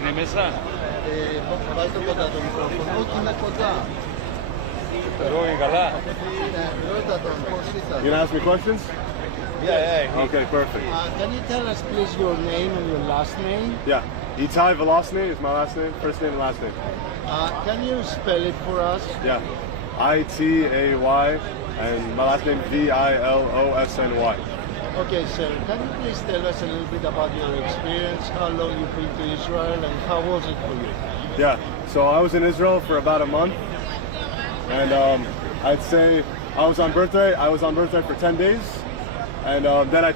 Είναι μέσα. Βάλτε κοντά το μικρόφωνο και είναι κοντά. Εγώ είναι καλά. Ρώτα τον, πώς ήταν. You gonna ask me questions? Yeah. Okay, perfect. Can you tell us please your name and your last name? Yeah. Itai Velosny is my last name, first name and last name. Can you spell it for us? Yeah. Itay and my last name Vilosny. Okay, sir. Can you please tell us a little bit about your experience, how long you've been to Israel, and how was it for you? Yeah. So I was in Israel for about a month, and I'd say I was on birthday for 10 days, and then I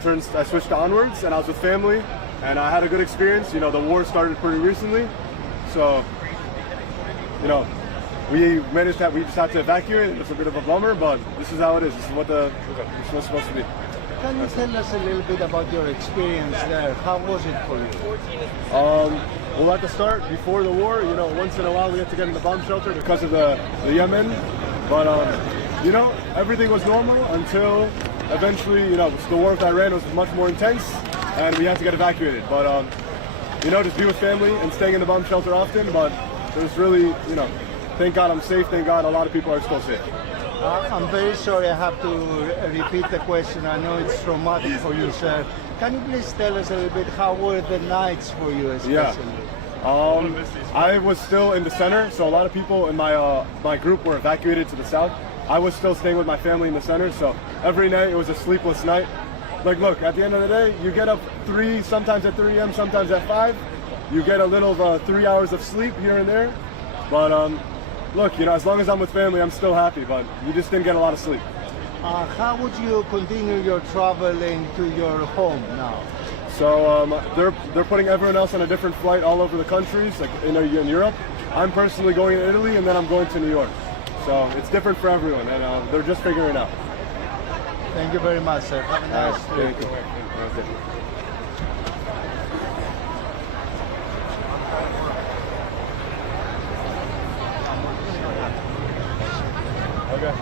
switched to onwards, and I was with family, and I had a good experience. You know, the war started pretty recently, so you know, we just had to evacuate. It's a bit of a bummer, but this is how it is. This is what this was supposed to be. Can you tell us a little bit about your experience there? How was it for you? Well, at the start, before the war, you know, once in a while we had to get in the bomb shelter because of the Yemen, but you know, everything was normal until eventually, you know, the war with Iran was much more intense, and we had to get evacuated. But you know, just be with family and staying in the bomb shelter often. But there's really, you know, thank God I'm safe. Thank God a lot of people are still safe. I'm very sorry I have to repeat the question. I know it's traumatic for you, sir. Can you please tell us a little bit how were the nights for you especially? Yeah. I was still in the center, so a lot of people in my group were evacuated to the south. I was still staying with my family in the center, so every night it was a sleepless night. Like, look, at the end of the day, you get up sometimes at 3 a.m., sometimes at 5. You get a little 3 hours of sleep here and there, but look, you know, as long as I'm with family, I'm still happy, but you just didn't get a lot of sleep. How would you continue your traveling to your home now? So they're putting everyone else on a different flight all over the countries, like in Europe. I'm personally going to Italy, and then I'm going to New York. So it's different for everyone, and they're just figuring it out. Thank you very much, sir. Have a nice Thank you. Okay.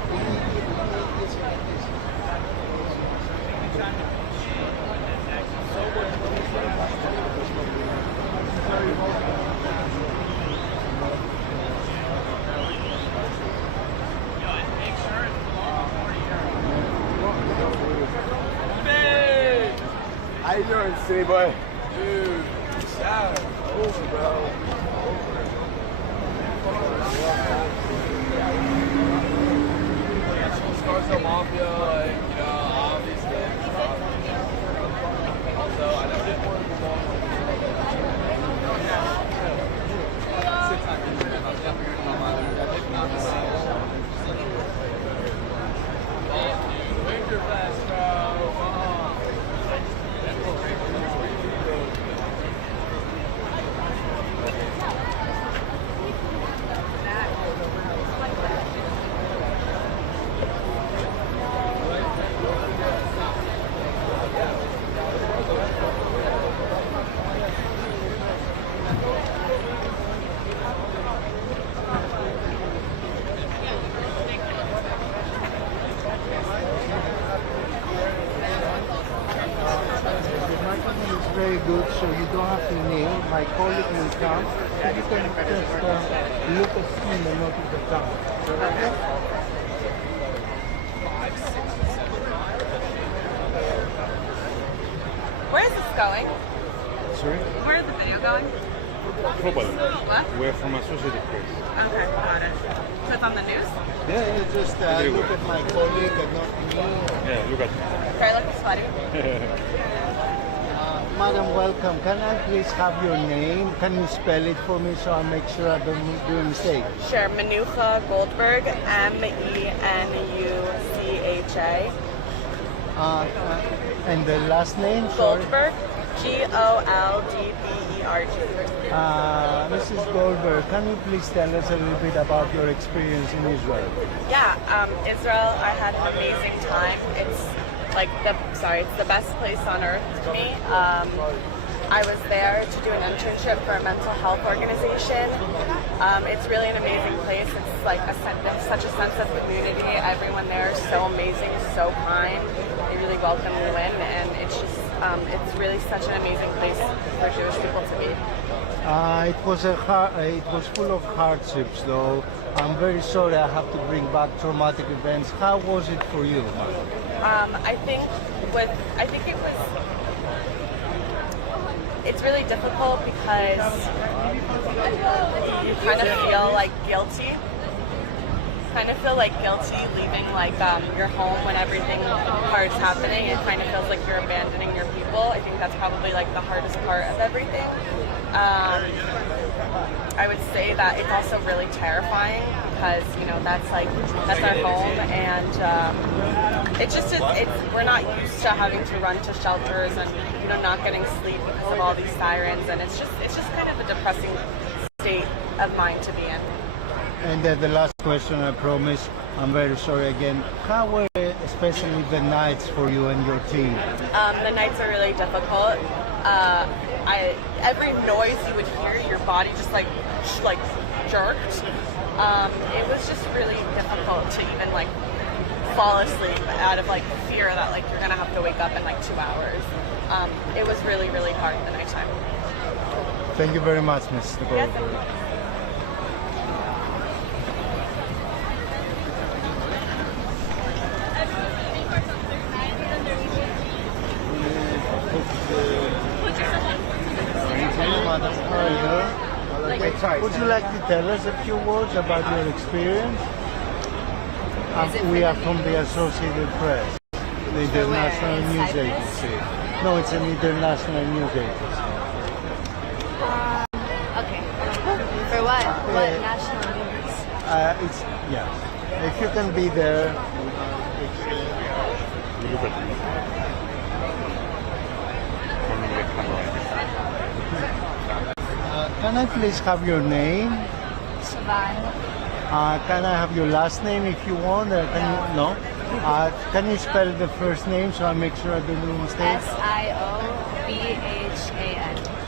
How you doing, city boy? Dude, shout over, bro. Stars of Mafia, like, you know, obviously. Also, I never did more than one. Winter Fest, bro. Come on. Very good, so you don't have to kneel. My colleague will come. So you can just look at him and not at the camera. Okay? Where is this going? Sorry? Where is the video going? Probably. What? We're from Associated Press. Okay, got it. So it's on the news? Yeah, you just look at my colleague and not me. Yeah, look at me. Sorry, look sweaty. Madam, welcome. Can I please have your name? Can you spell it for me so I make sure I don't do a mistake? Sure, Menucha Goldberg, Menucha. And the last name? Sorry. Goldberg, Goldberg. Mrs. Goldberg, can you please tell us a little bit about your experience in Israel? Yeah, Israel, I had an amazing time. It's it's the best place on earth to me. I was there to do an internship for a mental health organization. It's really an amazing place. It's like such a sense of community. Everyone there is so amazing, so kind. They really welcome you in, and it's just It's really such an amazing place for Jewish people to be. It was full of hardships, though. I'm very sorry I have to bring back traumatic events. How was it for you? I think it's really difficult because you kind of feel like guilty. Leaving your home when everything hard's happening. It kind of feels like you're abandoning your people. I think that's probably like the hardest part of everything. I would say that it's also really terrifying because that's our home, and we're not used to having to run to shelters and not getting sleep because of all these sirens, and it's just kind of a depressing state of mind to be in. And the last question, I promise. I'm very sorry again. How were especially the nights for you and your team? The nights are really difficult. Every noise you would hear, your body just like jerked. It was just really difficult to even fall asleep out of fear that you're gonna have to wake up in 2 hours. It was really, really hard the nighttime. Thank you very much, Ms. Nicole. Yes. Would you like to tell us a few words about your experience? We are from the Associated Press, the international news agency. No, it's an international news agency. Okay. For what? What national news? If you can be there. Can I please have your name? Sivan. Can I have your last name if you want? No? Can you spell the first name so I make sure I don't do a mistake?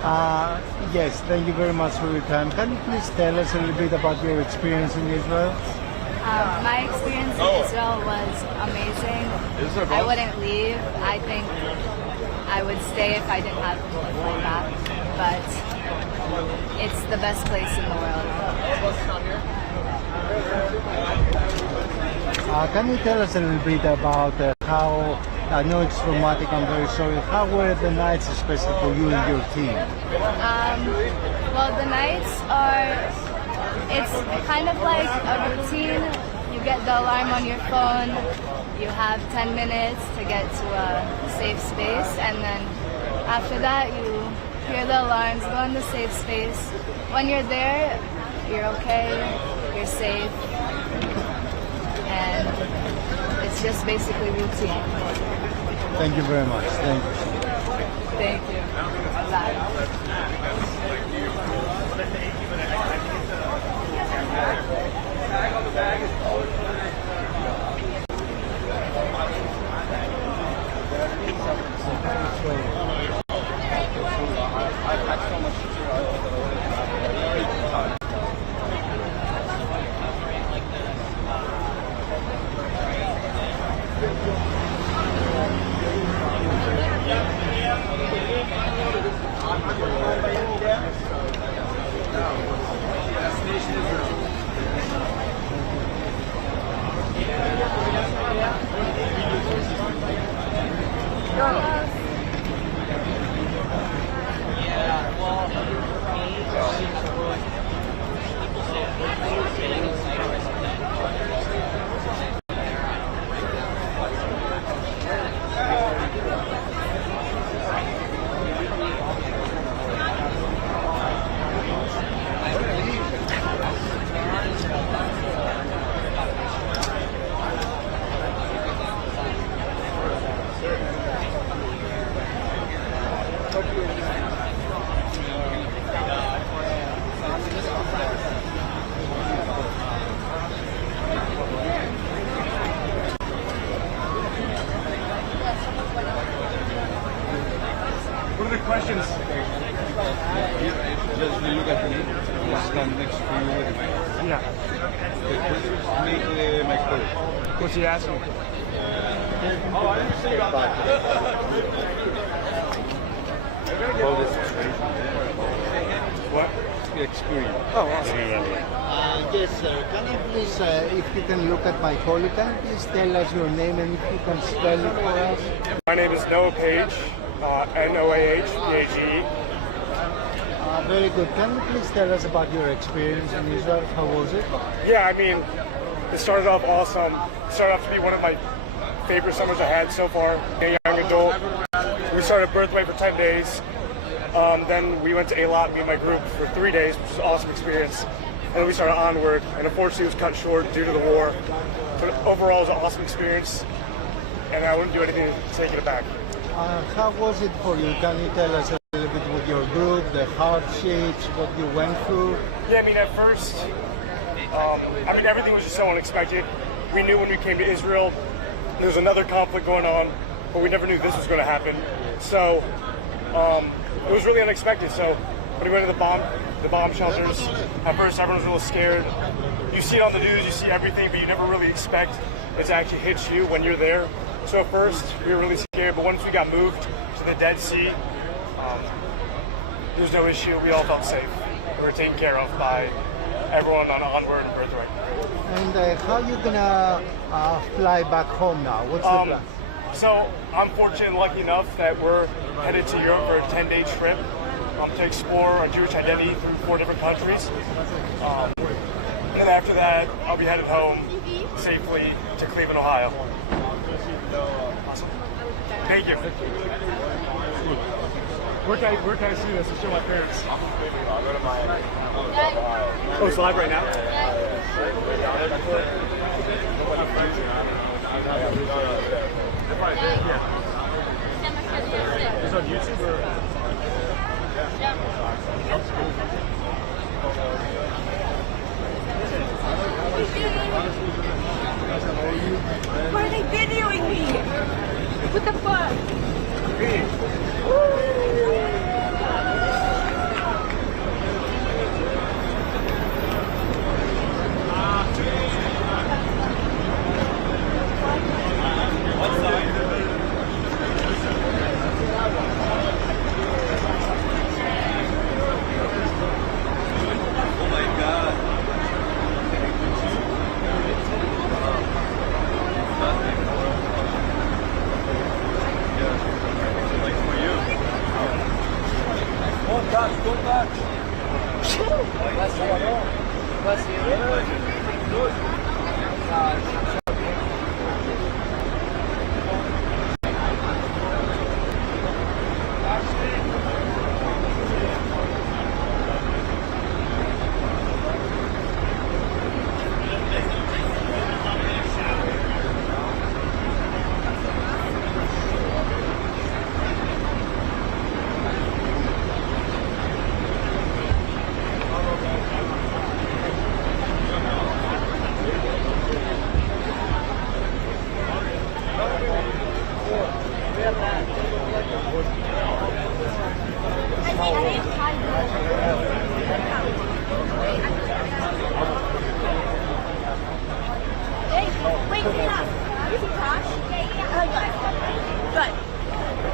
Siobhan. Yes, thank you very much for your time. Can you please tell us a little bit about your experience in Israel? My experience in Israel was amazing. I wouldn't leave. I think I would stay if I didn't have to fly back. But it's the best place in the world. Can you tell us a little bit about how, I know it's traumatic, I'm very sorry, how were the nights especially for you and your team? Well, the nights it's kind of like a routine. You get the alarm on your phone, you have 10 minutes to get to a safe space, and then after that you hear the alarms, go in the safe space. When you're there, you're okay, you're safe, and it's just basically routine. Thank you very much. Thank you. Thank you. Bye. What are the questions? Just look at me. Just stand next to you. Yeah. Make my call. What's he asking? Oh, I didn't see about that. experience. Oh, awesome. Yes, sir. Can you please, if you can look at my colleague, can you please tell us your name and if you can spell it for us? My name is Noah Page, Noahpage. Very good. Can you please tell us about your experience in Israel? How was it? Yeah, I mean, it started off awesome. It started off to be one of my favorite summers I had so far. A young adult. We started Birthway for 10 days. Then we went to Eilat, me and my group, for 3 days, which was an awesome experience. And then we started Onward, and unfortunately it was cut short due to the war. But overall, it was an awesome experience, and I wouldn't do anything to take it back. How was it for you? Can you tell us a little bit with your group, the hardships, what you went through? Yeah, I mean, at first, everything was just so unexpected. We knew when we came to Israel, there was another conflict going on, but we never knew this was going to happen. So it was really unexpected. So when we went to the bomb shelters, at first everyone was a little scared. You see it on the news, you see everything, but you never really expect it to actually hit you when you're there. So at first we were really scared, but once we got moved to the Dead Sea, there was no issue. We all felt safe. We were taken care of by everyone on Onward and Birthright. And how are you gonna fly back home now? What's the plan? So I'm fortunate and lucky enough that we're headed to Europe for a 10-day trip to explore our Jewish identity through 4 different countries. And then after that, I'll be headed home safely to Cleveland, Ohio. Awesome. Thank you. Where can I see this and show my parents? Oh, it's live right now? It's on YouTube or? Why are they videoing me? What the fuck?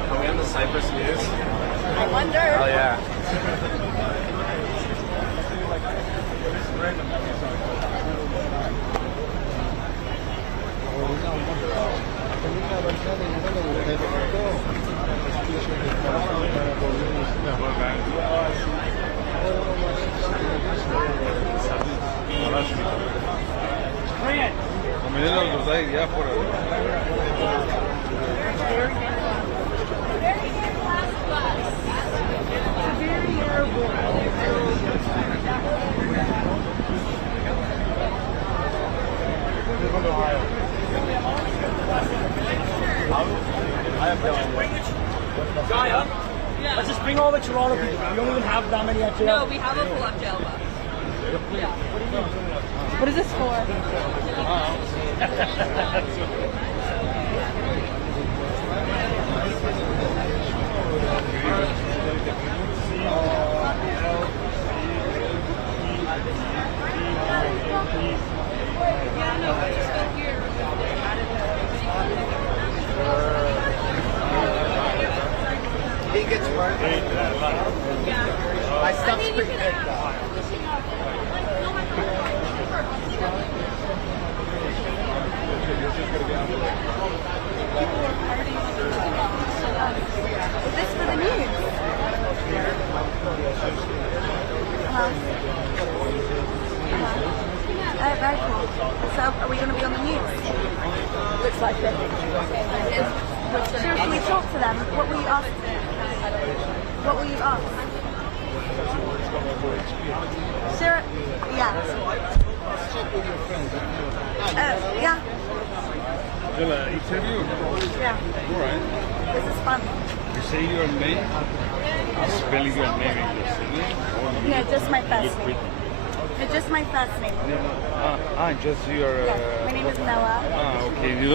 Are we on the Cyprus news? I wonder. Oh yeah. Let's just bring all the Toronto people. We don't even have that many at jail. No, we have a pull-up jail bus. Yeah. What is this for? Yeah, no, I just felt weird. They added the I stopped speaking. Is this for the news? Very cool. So, are we going to be on the news? Looks like it. Sure, can we talk to them? What will you ask? What will you ask? Sure. Yeah. Yeah. Interview. Yeah. All right. This is fun. You say your name. Spelling your name in the city. No, just my first name. No, just my first name. Just your. Yes. My name is Noah. Okay. You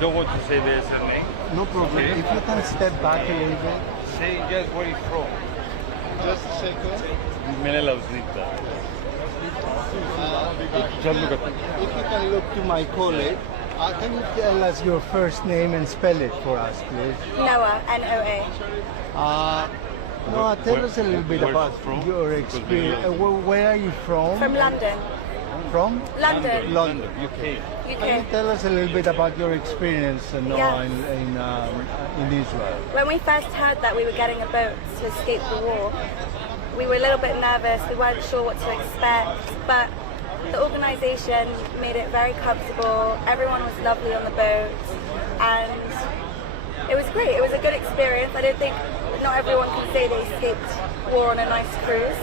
don't want to say the surname. No problem. Okay. If you can step back a little bit. Say just where you're from. Just a second. Menela Uznita. Just look at me. If you can look to my colleague, can you tell us your first name and spell it for us, please? Noah, N-O-A. Noah, tell us a little bit Where about from? your experience. Where are you from? From London. From? London. London. UK. Can you UK. tell us a little bit about your experience, Noah, Yes. in Israel? When we first heard that we were getting a boat to escape the war, we were a little bit nervous. We weren't sure what to expect, but the organisation made it very comfortable. Everyone was lovely on the boat, and it was great. It was a good experience. I don't think not everyone can say they escaped war on a nice cruise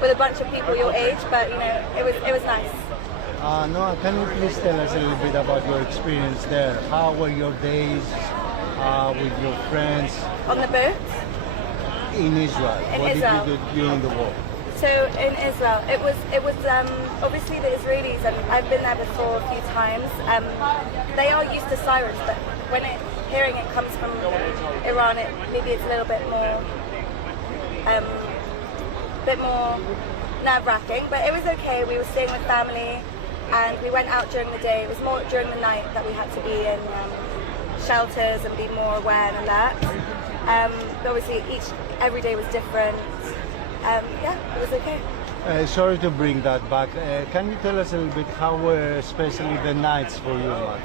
with a bunch of people your age, but you know, it was nice. Noah, can you please tell us a little bit about your experience there? How were your days with your friends On the boat. in Israel? In What Israel. did you do during the war? So in Israel, it was obviously the Israelis, and I've been there before a few times. They are used to sirens, but when hearing it comes from Iran, maybe it's a little bit more nerve-wracking. But it was okay. We were staying with family, and we went out during the day. It was more during the night that we had to be in shelters and be more aware and alert. But obviously, every day was different. Yeah, it was okay. Sorry to bring that back. Can you tell us a little bit how were especially the nights for you, mother?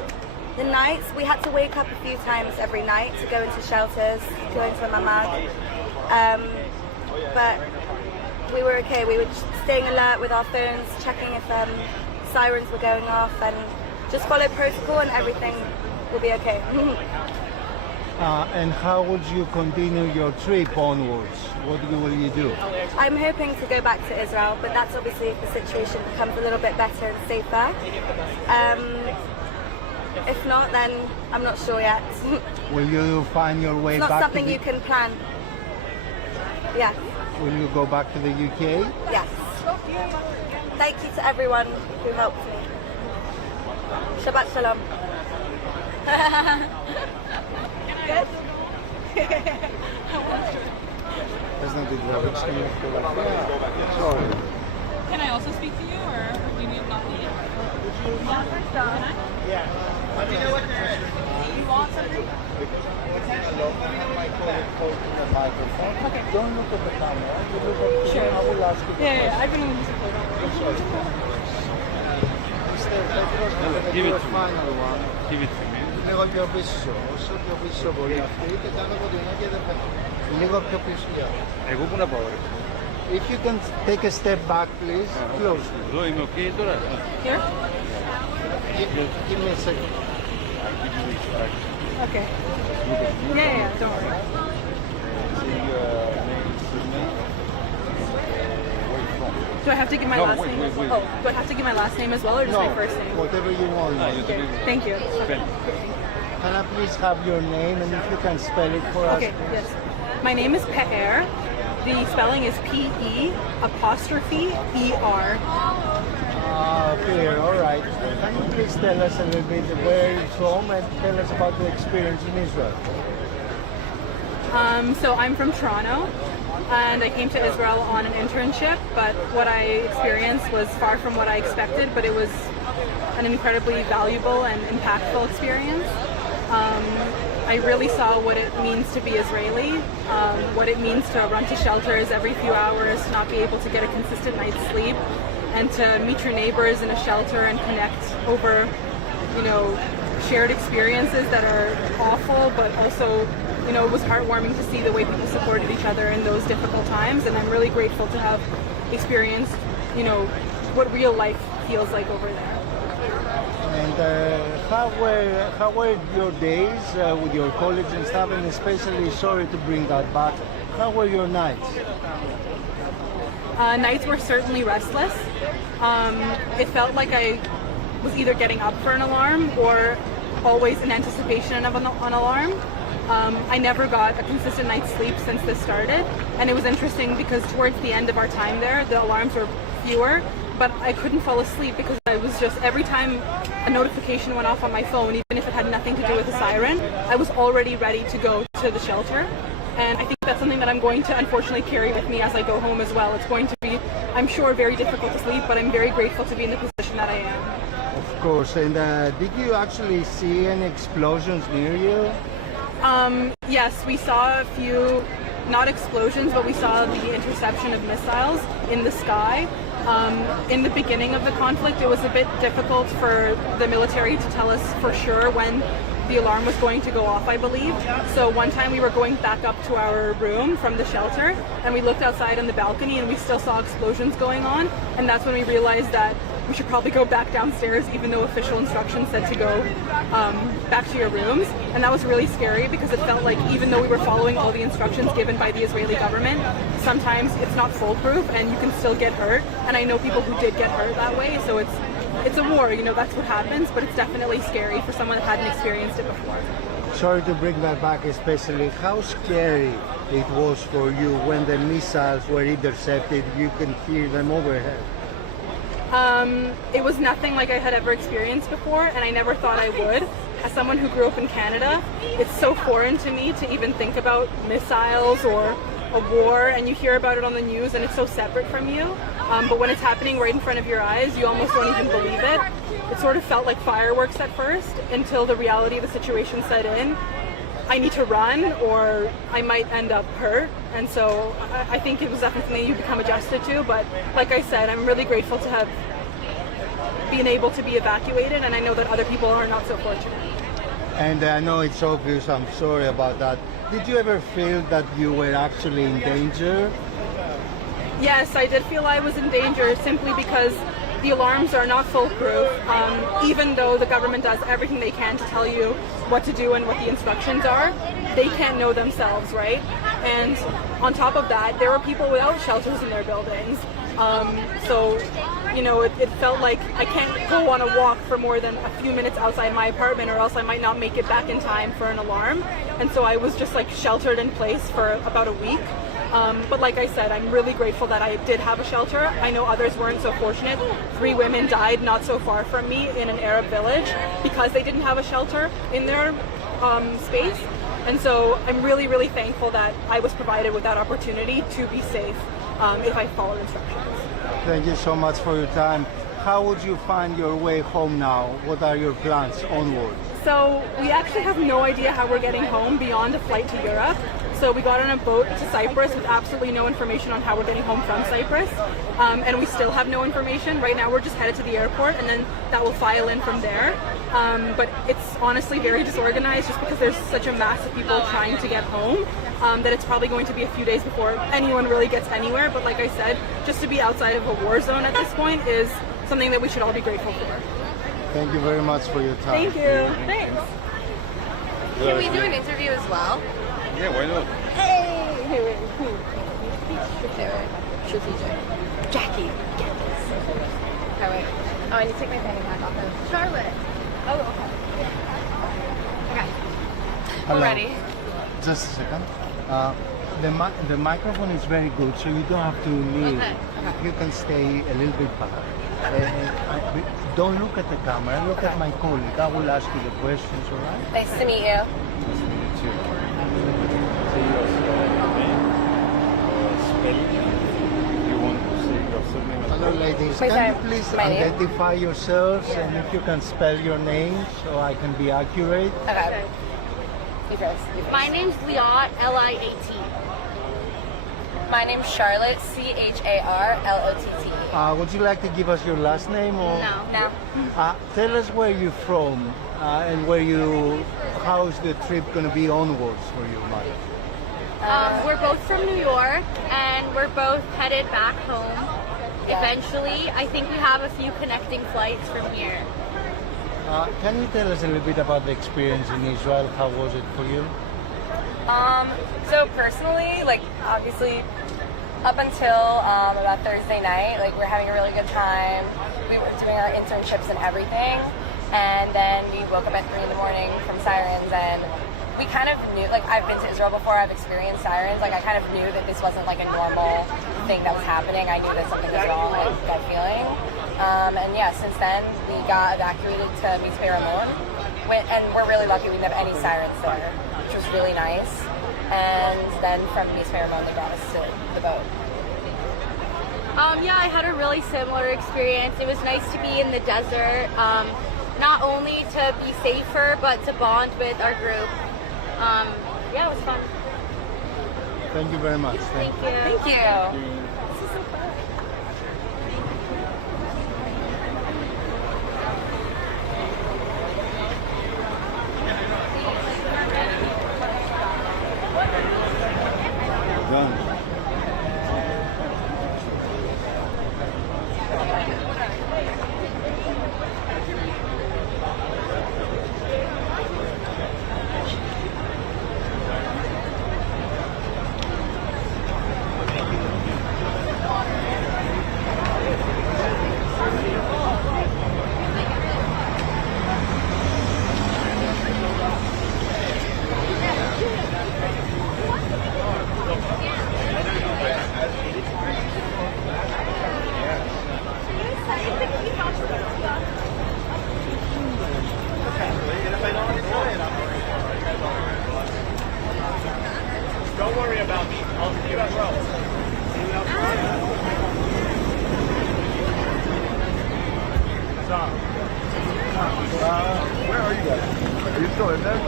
The nights, we had to wake up a few times every night to go into shelters, go into a mamad. But we were okay. We were just staying alert with our phones, checking if sirens were going off, and just follow protocol and everything will be okay. And how would you continue your trip onwards? What will you do? I'm hoping to go back to Israel, but that's obviously if the situation becomes a little bit better and safer. If not, then I'm not sure yet. Will you find your way It's not back something to the, you can plan. Yeah. Will you go back to the UK? Yes. Thank you to everyone who helped me. Shabbat shalom. Good? Sorry. Can I also speak to you, or do you need not need? Yeah. You want something? My colleague holding the microphone. Okay. Don't look at the camera. You look at Sure. I will ask you. Yeah, I've been in music for Give it to me. Final one. Give it to me. Λίγο πιο πίσω, όσο πιο πίσω μπορεί αυτή και κάνω κοντινά και δεν θα... Λίγο πιο πίσω. Εγώ πού να πάω, ρε. If you can take a step back, please, closely. Εδώ είμαι okay τώρα. Here? Give me a second. Okay. Yeah, don't worry. Say your name, surname. Where you from? Do I have to give my No, last wait, name? wait, wait. Oh, do I have to give my last name as well, or just my first name? Whatever you want. Okay. Thank you. Spell. Can I please have your name and if you can spell it for us? Okay, yes. My name is Pe'er. The spelling is P-E''er. Clear, all right. Can you please tell us a little bit where you're from and tell us about the experience in Israel? So I'm from Toronto, and I came to Israel on an internship, but what I experienced was far from what I expected, but it was an incredibly valuable and impactful experience. I I really saw what it means to be Israeli, what it means to run to shelters every few hours, to not be able to get a consistent night's sleep, and to meet your neighbors in a shelter and connect over, shared experiences that are awful, but also, it was heartwarming to see the way people supported each other in those difficult times, and I'm really grateful to have experienced, what real life feels like over there. And how were your days with your colleagues and stuff, and especially, sorry to bring that back, how were your nights? Nights were certainly restless. It felt like I was either getting up for an alarm or always in anticipation of an alarm. I never got a consistent night's sleep since this started, and it was interesting because towards the end of our time there, the alarms were fewer, but I couldn't fall asleep because I was just, every time a notification went off on my phone, even if it had nothing to do with a siren, I was already ready to go to the shelter. And I think that's something that I'm going to unfortunately carry with me as I go home as well. It's going to be, I'm sure, very difficult to sleep, but I'm very grateful to be in the position that I am. Of course. And did you actually see any explosions near you? Yes, we saw a few, not explosions, but we saw the interception of missiles in the sky. In the beginning of the conflict, it was a bit difficult for the military to tell us for sure when the alarm was going to go off, I believe. So one time we were going back up to our room from the shelter, and we looked outside on the balcony and we still saw explosions going on, and that's when we realized that we should probably go back downstairs, even though official instructions said to go back to your rooms. And that was really scary because it felt like even though we were following all the instructions given by the Israeli government, sometimes it's not foolproof and you can still get hurt. And I know people who did get hurt that way, so it's a war, that's what happens, but it's definitely scary for someone that hadn't experienced it before. Sorry to bring that back, especially how scary it was for you when the missiles were intercepted, you can hear them overhead. It was nothing like I had ever experienced before, and I never thought I would. As someone who grew up in Canada, it's so foreign to me to even think about missiles or a war, and you hear about it on the news and it's so separate from you. But when it's happening right in front of your eyes, you almost don't even believe it. It sort of felt like fireworks at first until the reality of the situation set in. I need to run or I might end up hurt, and so I think it was definitely something you become adjusted to, but like I said, I'm really grateful to have been able to be evacuated, and I know that other people are not so fortunate. And I know it's obvious, I'm sorry about that. Did you ever feel that you were actually in danger? Yes, I did feel I was in danger simply because the alarms are not foolproof, even though the government does everything they can to tell you what to do and what the instructions are. They can't know themselves, right? And on top of that, there were people without shelters in their buildings. So, it felt like I can't go on a walk for more than a few minutes outside my apartment or else I might not make it back in time for an alarm. And so I was just sheltered in place for about a week. But like I said, I'm really grateful that I did have a shelter. I know others weren't so fortunate. 3 women died not so far from me in an Arab village because they didn't have a shelter in their space. And so I'm really, really thankful that I was provided with that opportunity to be safe if I followed instructions. Thank you so much for your time. How would you find your way home now? What are your plans onwards? So we actually have no idea how we're getting home beyond a flight to Europe. So we got on a boat to Cyprus with absolutely no information on how we're getting home from Cyprus. And we still have no information. Right now we're just headed to the airport and then that will file in from there. But it's honestly very disorganized just because there's such a mass of people trying to get home that it's probably going to be a few days before anyone really gets anywhere. But like I said, just to be outside of a war zone at this point is something that we should all be grateful for. Thank you very much for your time. Thank you. Thanks. Can we do an interview as well? Yeah, why not? Hey! Hey, wait, strategic. Jackie, get this. Okay, wait. Oh, I need to take my fanny pack off of Charlotte. Oh, okay. Okay. Hello. We're ready. Just a second. The microphone is very good, so you don't have to leave. Okay. You can stay a little bit back. Don't look at the camera, look at my colleague. I will ask you the questions, all right? Nice to meet you. Nice to meet you. Say your name or spelling. If you want to say your surname. Hello, ladies. Wait, Can you please my name? identify yourselves and if you can spell your name so I can be accurate? Okay. You first. My name's Liat, Liat. My name's Charlotte, Charlotte. Would you like to give us your last name? Or? No. Tell us where you're from and how's the trip going to be onwards for you, Mike? We're both from New York, and we're both headed back home. Yeah. Eventually, I think we have a few connecting flights from here. Can you tell us a little bit about the experience in Israel? How was it for you? So personally, like obviously, up until about Thursday night, like we're having a really good time. We were doing our internships and everything, and then we woke up at 3 in the morning from sirens, and we kind of knew, like I've been to Israel before, I've experienced sirens, like I kind of knew that this wasn't like a normal thing that was happening. I knew that something was wrong, like gut feeling. And yeah, since then we got evacuated to Mitzpe Ramon, and we're really lucky we didn't have any sirens there, which was really nice. And then from Mitzpe Ramon they brought us to the boat. Yeah, I had a really similar experience. It was nice to be in the desert, not only to be safer, but to bond with our group. Yeah, it was fun. Thank you very much. Thank you. Thank you. Done. Don't worry about me. I'll see you at Rome. Where are you guys? Are you still in there?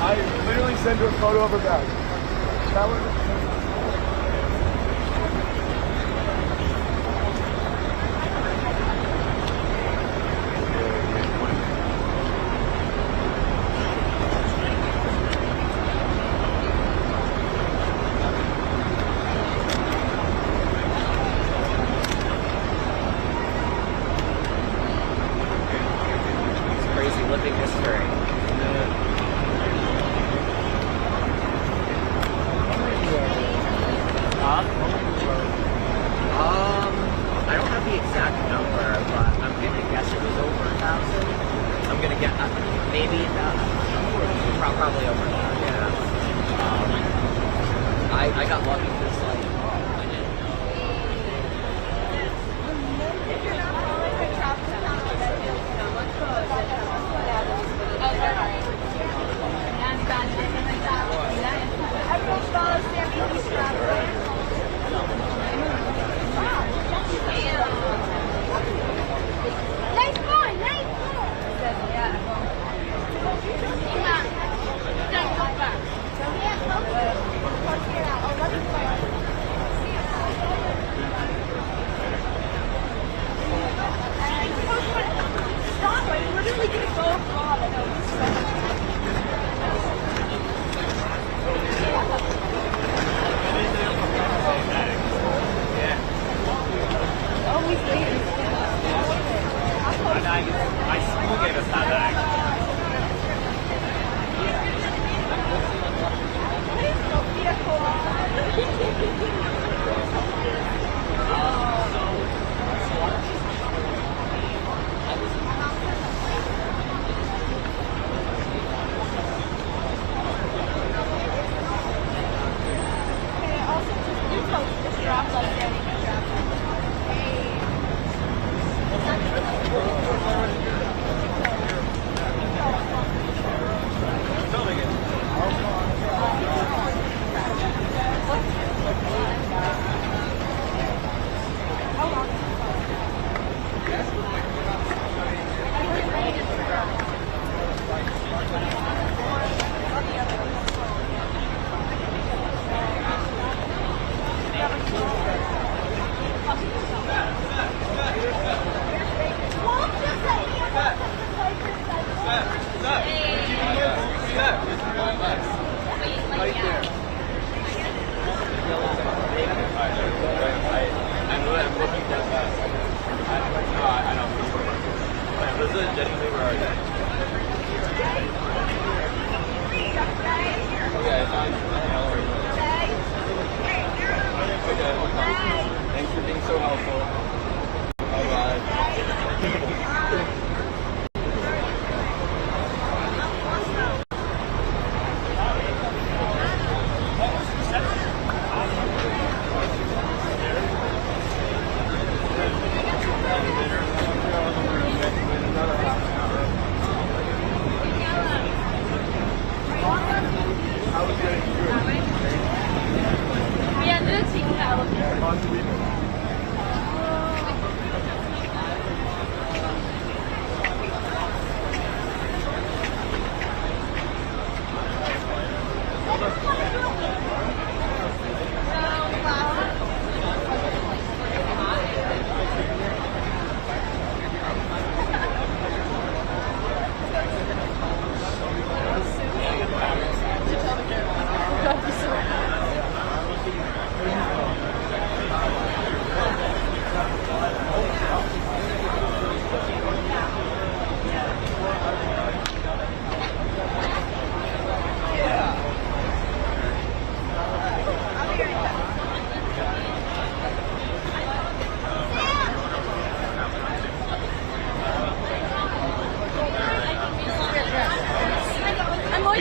I literally sent her a photo of her bag. That was... Crazy living history. I don't have the exact number, but I'm gonna guess it was over 1,000. I'm gonna guess maybe probably over that. Yeah. I got lucky because like I didn't know.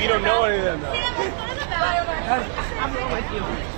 You don't know any of them now. I'm going with you.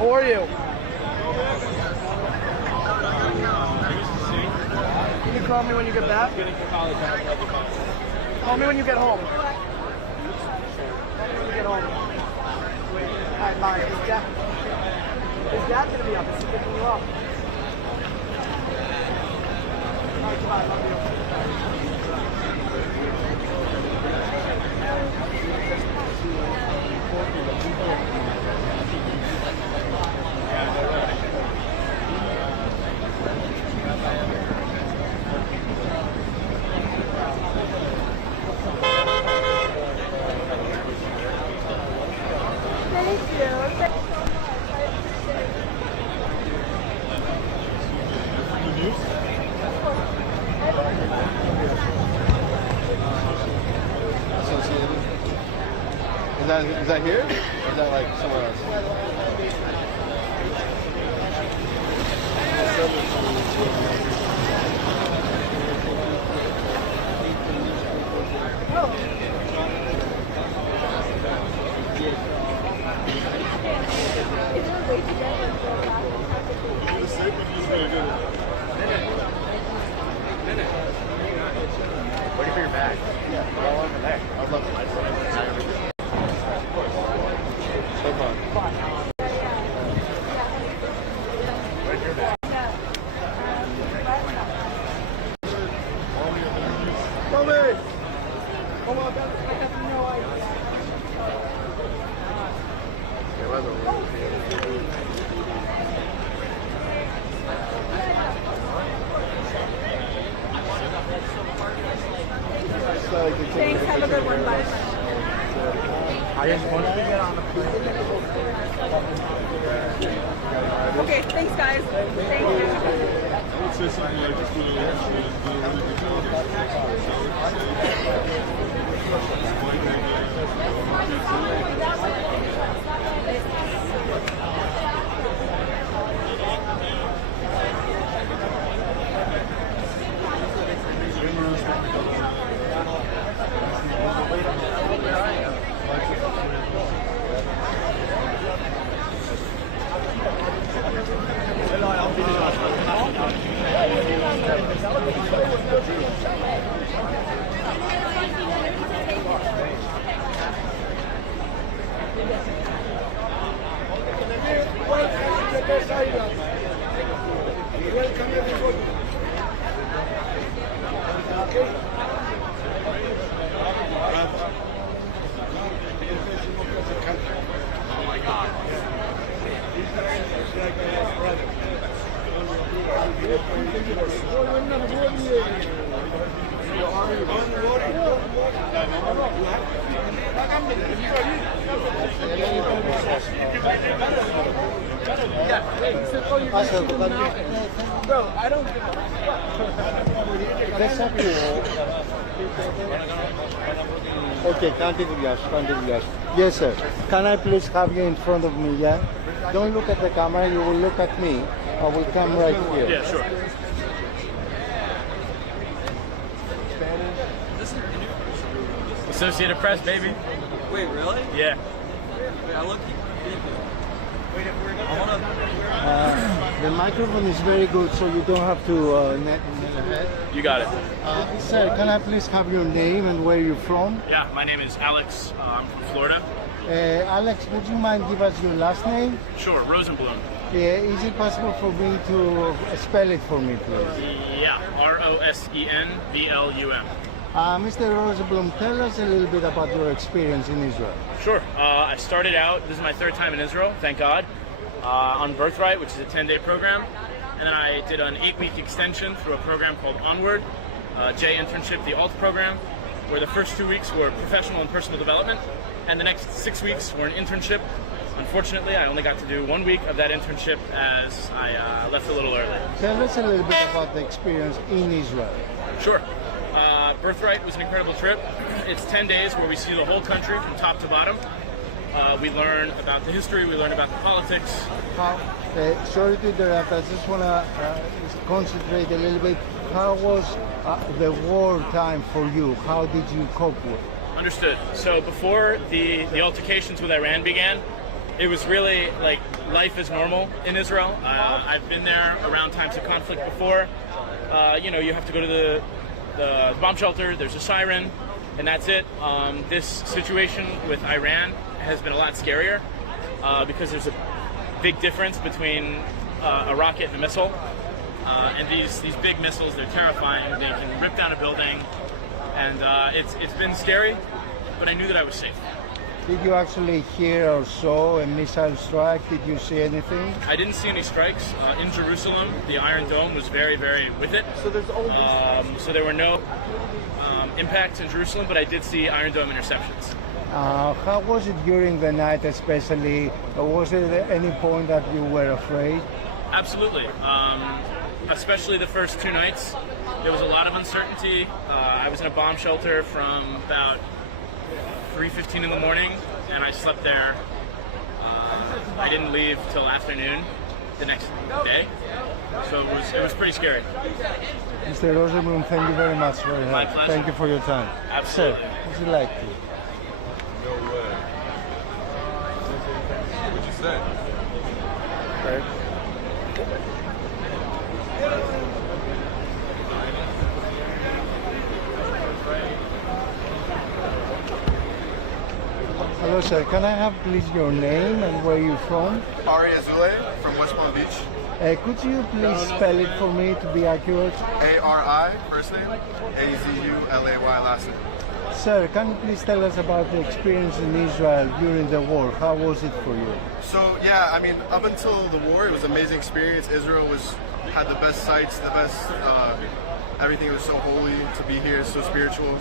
How are you? Can you call me when you get back? Call me when you get home. Call me when you get home. Alright, bye. His dad's gonna be up. He's picking you up. Alright, goodbye. Love you. Is that here? Or is that like somewhere else? Waiting for your bag. Yeah, all over there. I would love to. So far. Where's your bag? Mommy! Come on, I got no idea. Thanks, have a good one, bye. I just want to get on the plane. Okay, thanks guys. Thank you. I would say something like just do a really good Bro, I don't That's up to you. Okay, continue. Yes, sir. Can I please have you in front of me, yeah? Don't look at the camera, you will look at me. I will come right here. Yeah, sure. Associated Press, baby. Wait, really? Yeah. Wait, I look. The microphone is very good, so you don't have to net ahead. You got it. Sir, can I please have your name and where you're from? Yeah, my name is Alex. I'm from Florida. Alex, would you mind give us your last name? Sure, Rosenblum. Is it possible for me to spell it for me, please? Yeah, Rosenblum. Mr. Rosenblum, tell us a little bit about your experience in Israel. Sure. I started out, this is my third time in Israel, thank God, on Birthright, which is a 10-day program. And then I did an 8-week extension through a program called Onward, J internship, the alt program, where the first 2 weeks were professional and personal development, and the next 6 weeks were an internship. Unfortunately, I only got to do 1 week of that internship as I left a little early. Tell us a little bit about the experience in Israel. Sure. Birthright was an incredible trip. It's 10 days where we see the whole country from top to bottom. We learn about the history, we learn about the politics. Sorry to interrupt, I just want to concentrate a little bit. How was the war time for you? How did you cope with it? Understood. So before the altercations with Iran began, it was really like life is normal in Israel. I've been there around times of conflict before. You know, you have to go to the bomb shelter, there's a siren, and that's it. This situation with Iran has been a lot scarier because there's a big difference between a rocket and a missile. And these big missiles, they're terrifying. They can rip down a building, and it's been scary, but I knew that I was safe. Did you actually hear or saw a missile strike? Did you see anything? I didn't see any strikes. In Jerusalem, the Iron Dome was very, very with it. So there's so there were no impacts in Jerusalem, but I did see Iron Dome interceptions. How was it during the night especially? Was it at any point that you were afraid? Absolutely. Especially the first 2 nights. There was a lot of uncertainty. I was in a bomb shelter from about 3:15 in the morning, and I slept there. I didn't leave till afternoon the next day, so it was pretty scary. Mr. Rosenblum, thank you very much for your help. My pleasure. Thank you for your time. Absolutely. Sir, would you like to? No way. What'd you say? Hello, sir. Can I have please your name and where you're from? Ari Azule from West Palm Beach. Could you please spell it for me to be accurate? A-R-I, first name, A-Z-U-L-A-Y, last name. Sir, can you please tell us about the experience in Israel during the war? How was it for you? So, yeah, I mean, up until the war, it was an amazing experience. Israel had the best sights, the best, everything was so holy to be here, so spiritual.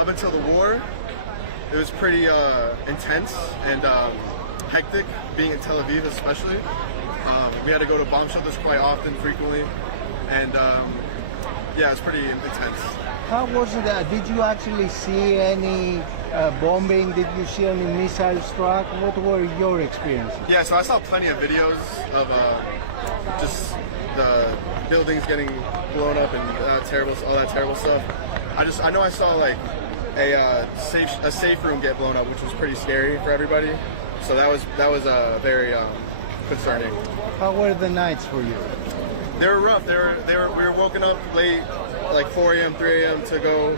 Up until the war, it was pretty intense and hectic, being in Tel Aviv especially. We had to go to bomb shelters quite often, frequently, and yeah, it was pretty intense. How was it? Did you actually see any bombing? Did you see any missile struck? What were your experiences? Yeah, so I saw plenty of videos of just the buildings getting blown up and all that terrible stuff. I know I saw like a safe room get blown up, which was pretty scary for everybody. So that was very concerning. How were the nights for you? They were rough. We were woken up late, like 4 a.m., 3 a.m. to go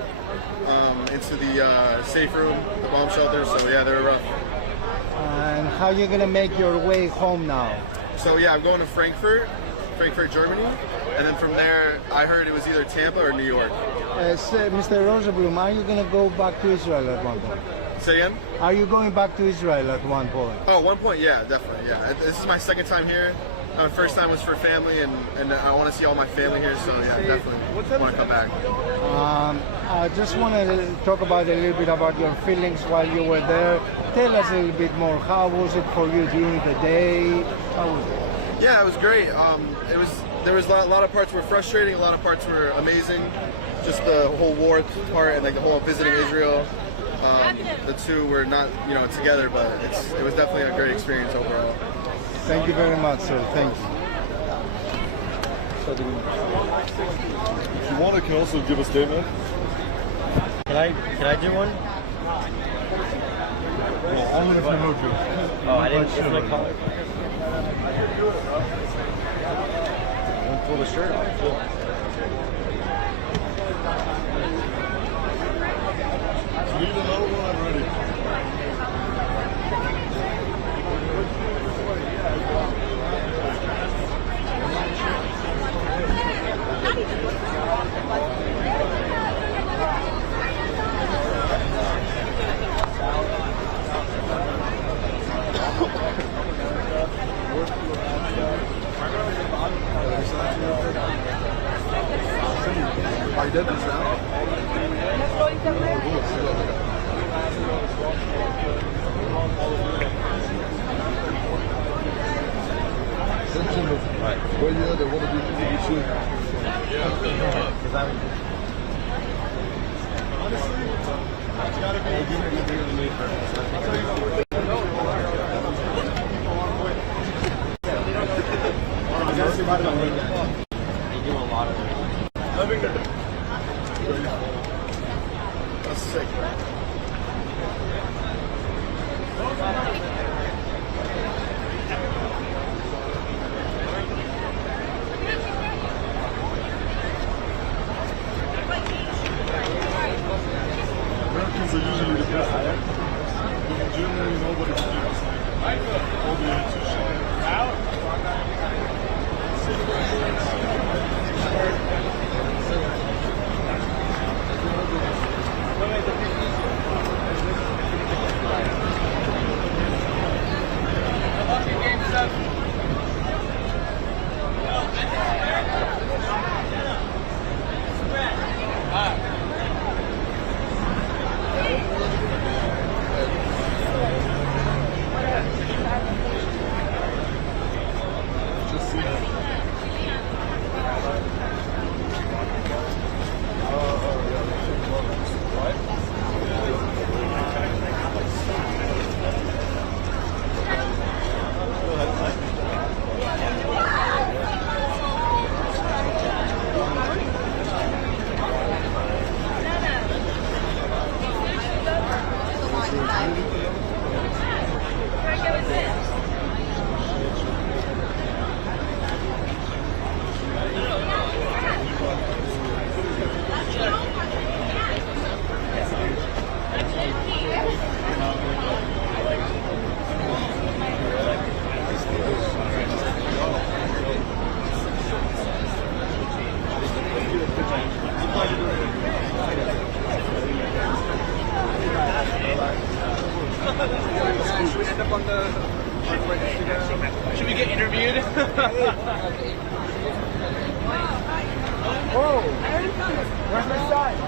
into the safe room, the bomb shelter. So yeah, they were rough. And how are you gonna make your way home now? So yeah, I'm going to Frankfurt, Germany, and then from there, I heard it was either Tampa or New York. Mr. Rosenblum, are you gonna go back to Israel at one point? Say again? Are you going back to Israel at one point? Oh, one point, yeah, definitely, yeah. This is my second time here. My first time was for family, and I want to see all my family here, so yeah, definitely want to come back. I just want to talk about a little bit about your feelings while you were there. Tell us a little bit more. How was it for you during the day? How was it? Yeah, it was great. There was a lot of parts were frustrating, a lot of parts were amazing. Just the whole war part and like the whole visiting Israel. The two were not, together, but it was definitely a great experience overall. Thank you very much, sir. Thank you. If you want, I can also give a statement. Can I do one? Well, only if you know Jewish. Oh, I didn't see the color. Don't pull the shirt off. Need another one? I'm ready. I did this now. Right. Well, yeah, they want to be shoot. They do a lot of it. That's sick. Should we get interviewed? Whoa! Where's my side?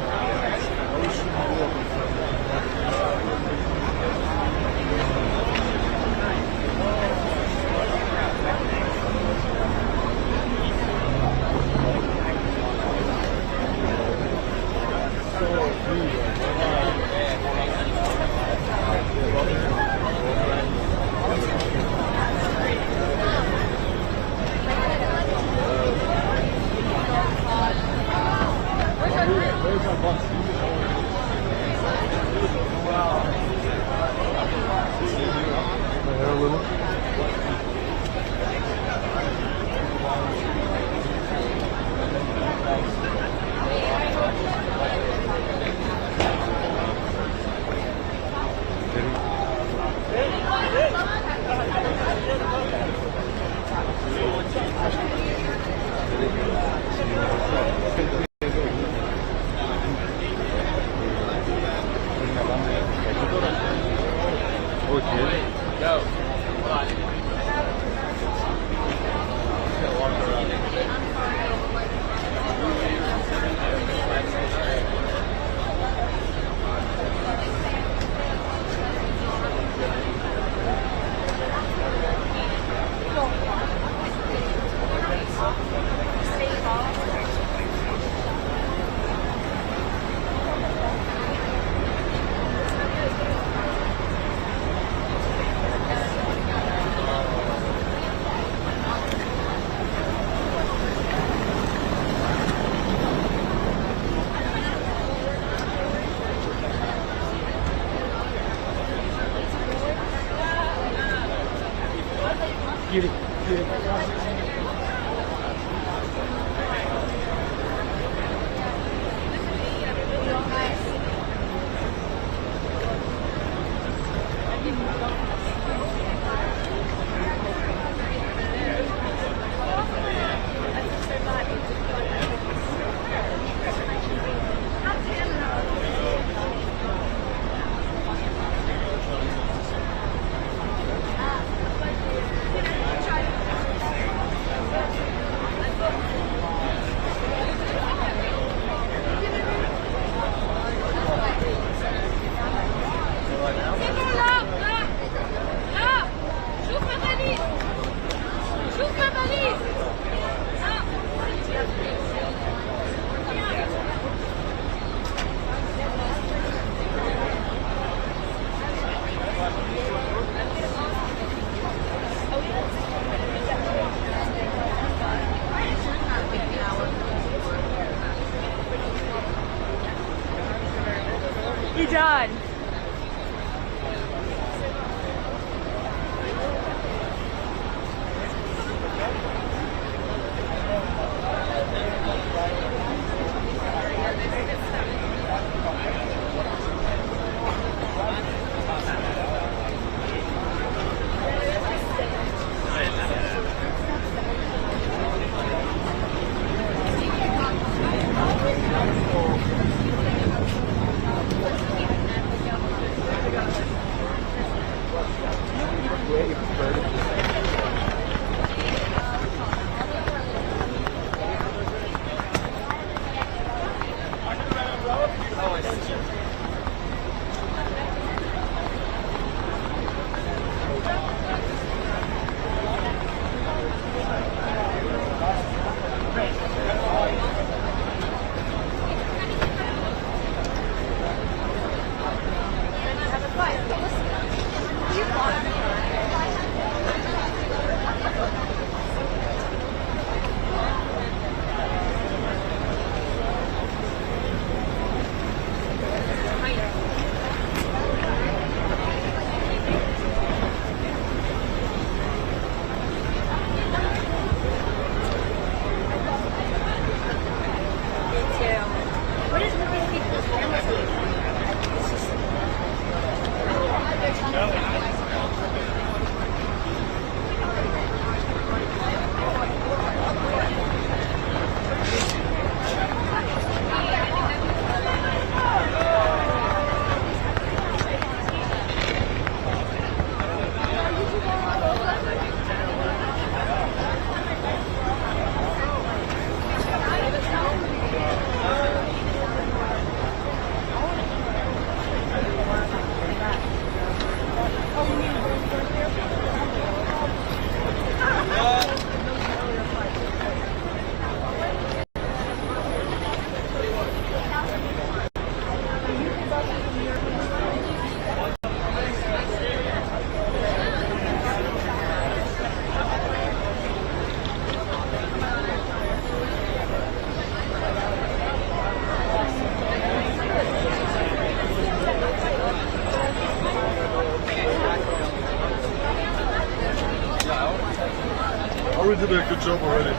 We did a good job already.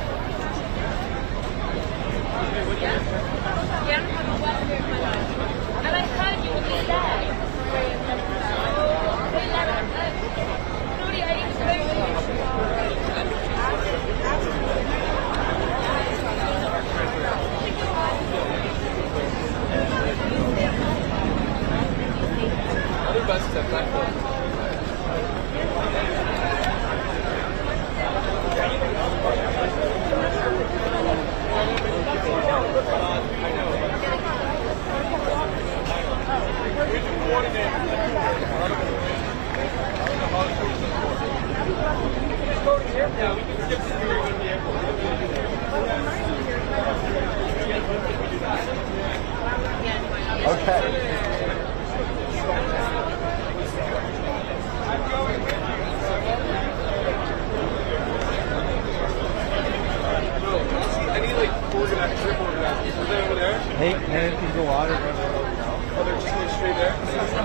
Hey, can go water? Oh, they're just going straight there?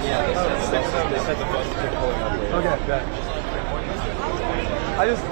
Yeah, they said the bus is pulling up later. Okay, bet. I just...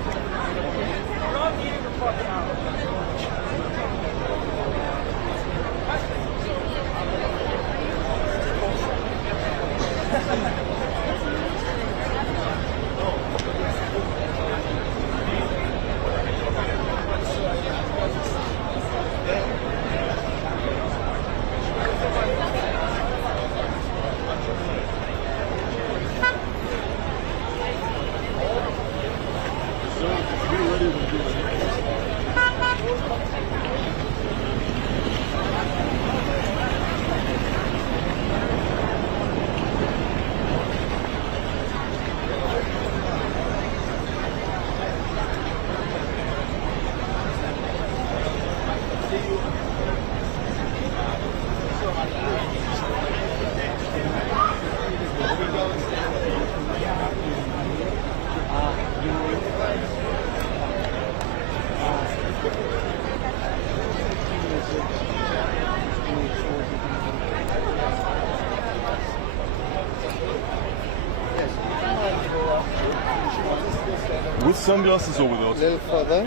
With sunglasses or without? A little further.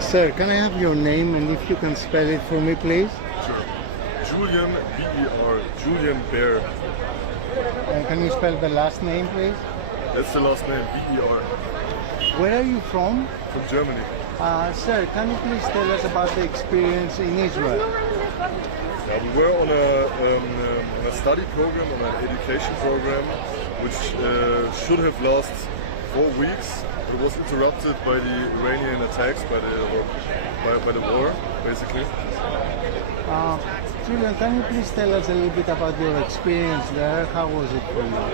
Sir, can I have your name and if you can spell it for me, please? Sure. Julian, B-E-R, Julian Bear. And can you spell the last name, please? That's the last name, B-E-R. Where are you from? From Germany. Sir, can you please tell us about the experience in Israel? Yeah, we were on a study program, on an education program, which should have lasted 4 weeks. It was interrupted by the Iranian attacks, by the war, basically. Julian, can you please tell us a little bit about your experience there? How was it for you?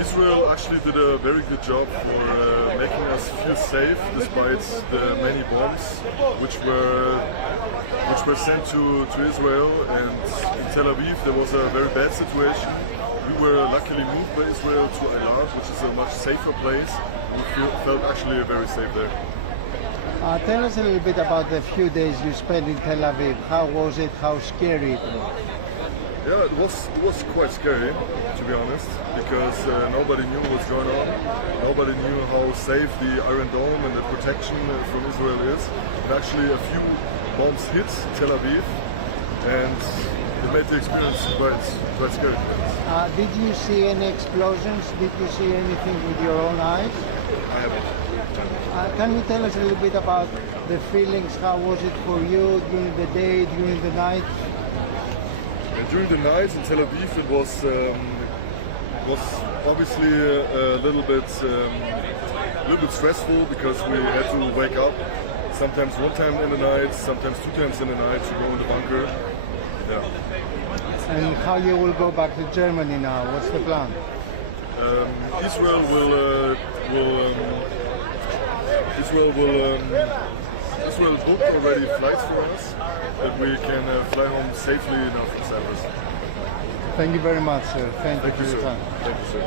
Israel actually did a very good job for making us feel safe despite the many bombs which were sent to Israel, and in Tel Aviv there was a very bad situation. We were luckily moved by Israel to Eilat, which is a much safer place. We felt actually very safe there. Tell us a little bit about the few days you spent in Tel Aviv. How was it? How scary it was? Yeah, it was quite scary, to be honest, because nobody knew what's going on. Nobody knew how safe the Iron Dome and the protection from Israel is. And actually a few bombs hit Tel Aviv, and it made the experience quite scary. Did you see any explosions? Did you see anything with your own eyes? I haven't. Can you tell us a little bit about the feelings? How was it for you during the day, during the night? And during the night in Tel Aviv, it was obviously a little bit stressful because we had to wake up sometimes one time in the night, sometimes 2 times in the night to go in the bunker. Yeah. And how you will go back to Germany now? What's the plan? Israel will Israel booked already flights for us, that we can fly home safely enough from Cyprus. Thank you very much, sir. Thank you for your sir. time. Thank you, sir.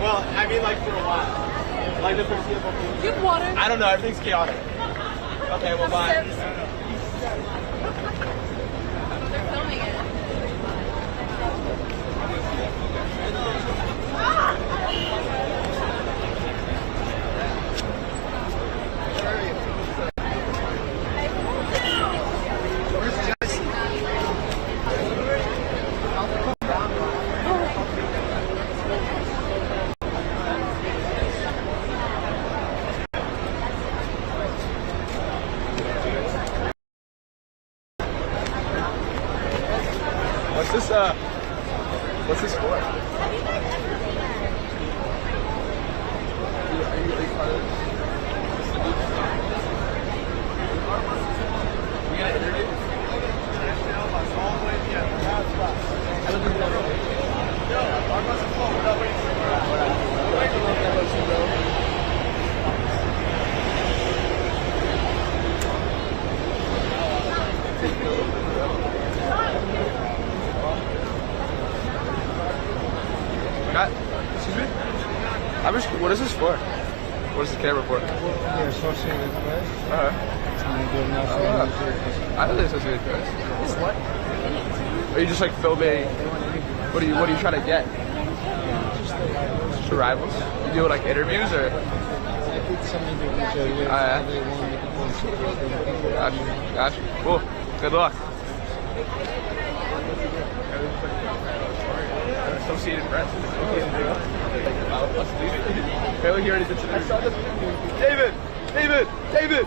Well, I mean, like for a while, like the foreseeable future. Do you have water? I don't know. Everything's chaotic. Okay, well, bye. They're filming it. What's this for? Excuse me? What is this for? What is the camera for? The Associated Press. And the National Newspaper. I know the Associated Press. What? Are you just like filming? What are you trying to get? Just the rivals? You do like interviews or? I did some interviews earlier. They want me to consider. Gotcha. Cool. Good luck. Associated Press. Apparently he already did some interviews. David! David! David!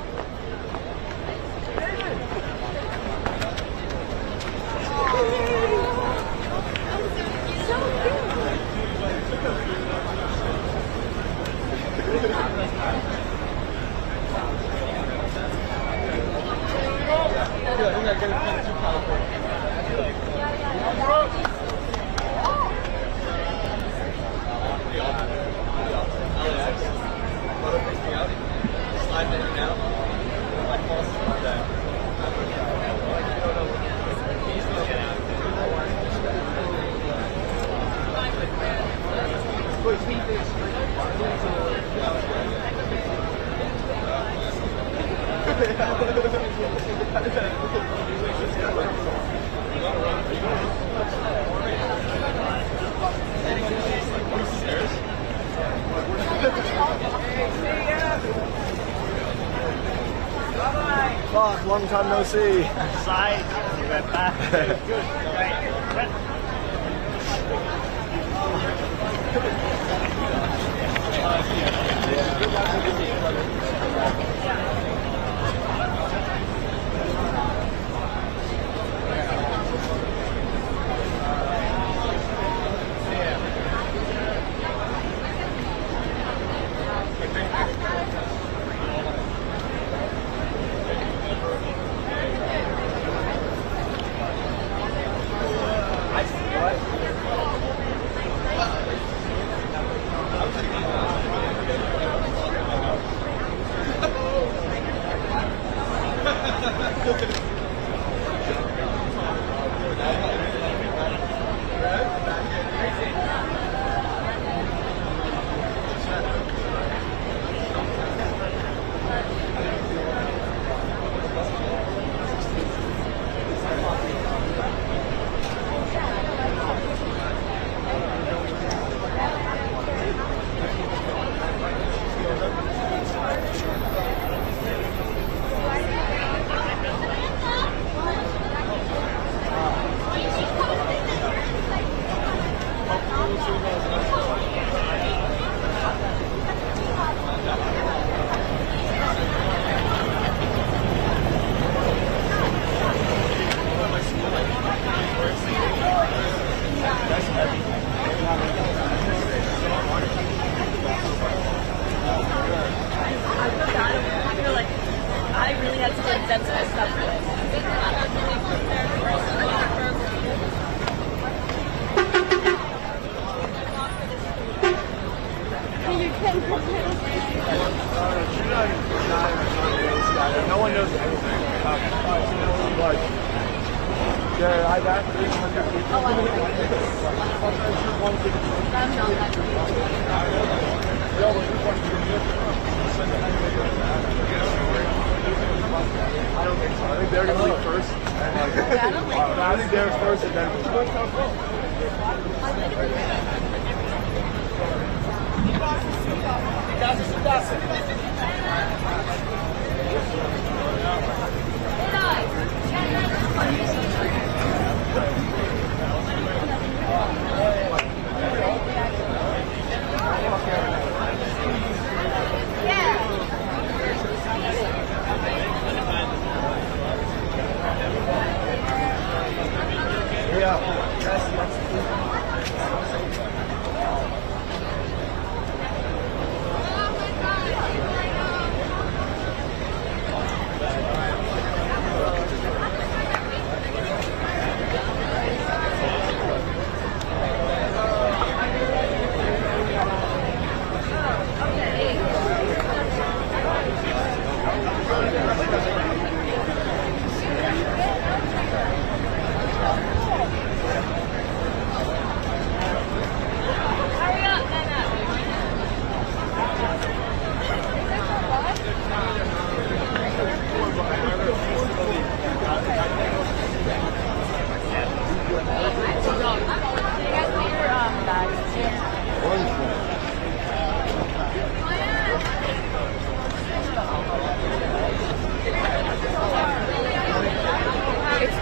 Fuck, long time no see. Side, you went back. Good. Right. No one knows anything. Yeah, I've asked 300 people. I don't think so. I think they're going to leave first. I think they're first and then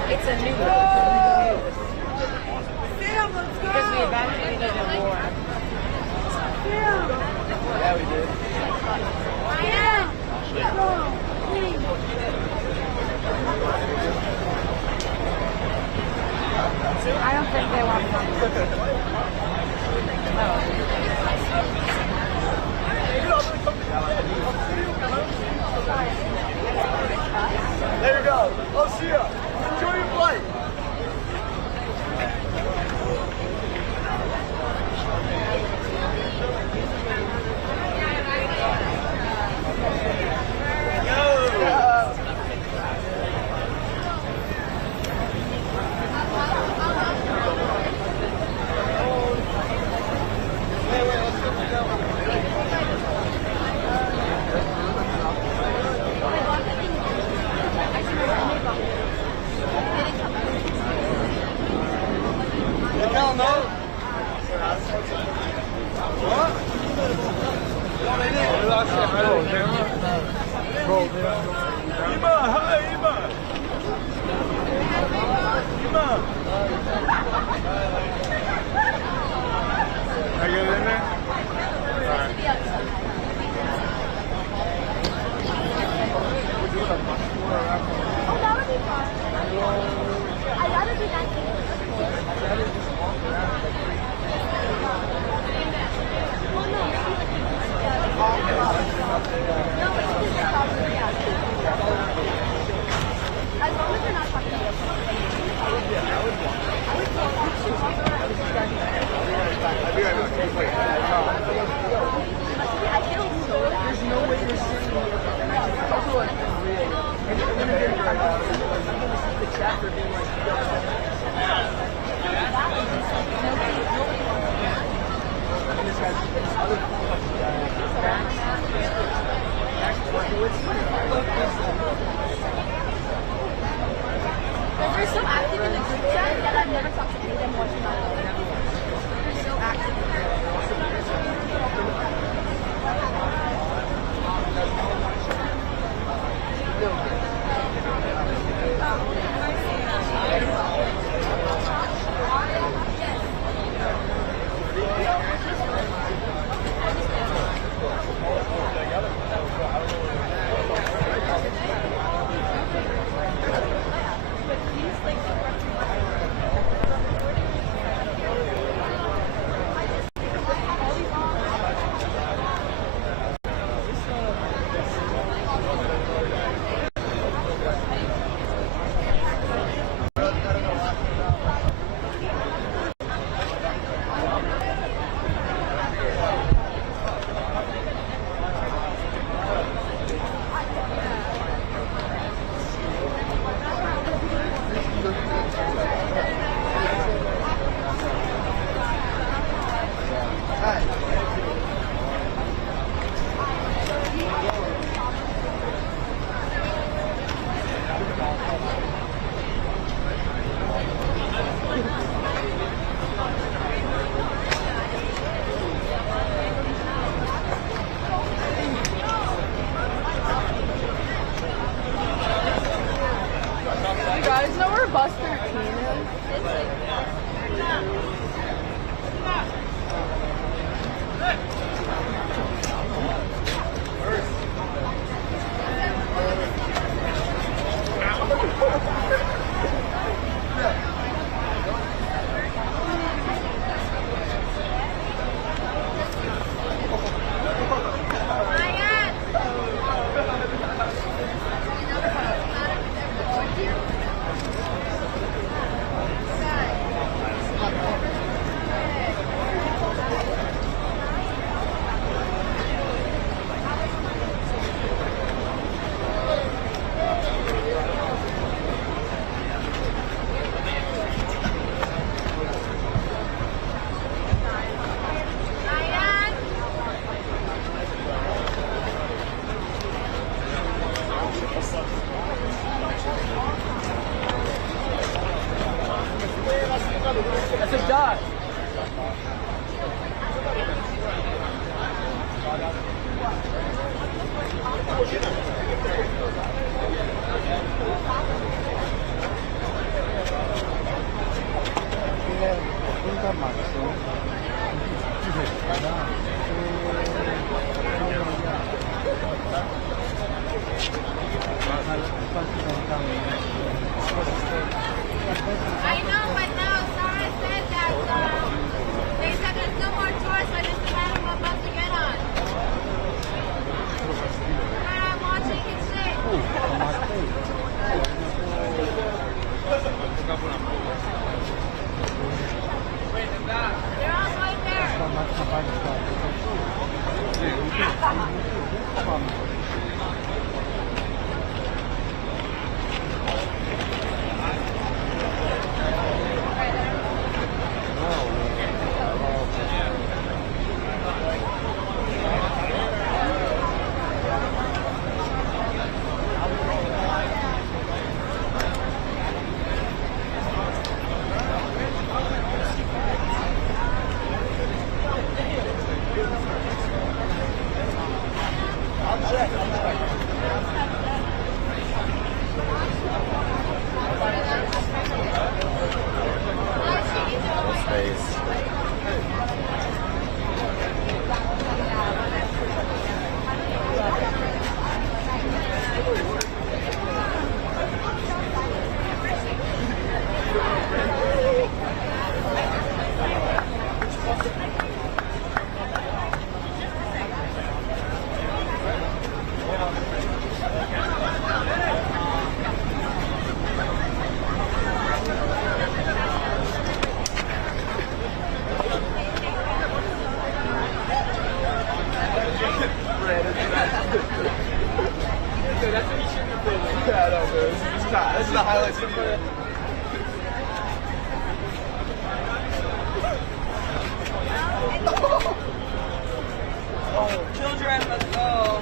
It's a new one. Because we evacuated a war. yeah, we did. I don't think they want one. There you go. I'll see ya. Enjoy your flight. I get in there? Oh, that would be fun. I'd rather do that as long as you're not talking about There's no way you're sitting here. The chapter being like, this guy's other This is the highlights of the Children, let's go.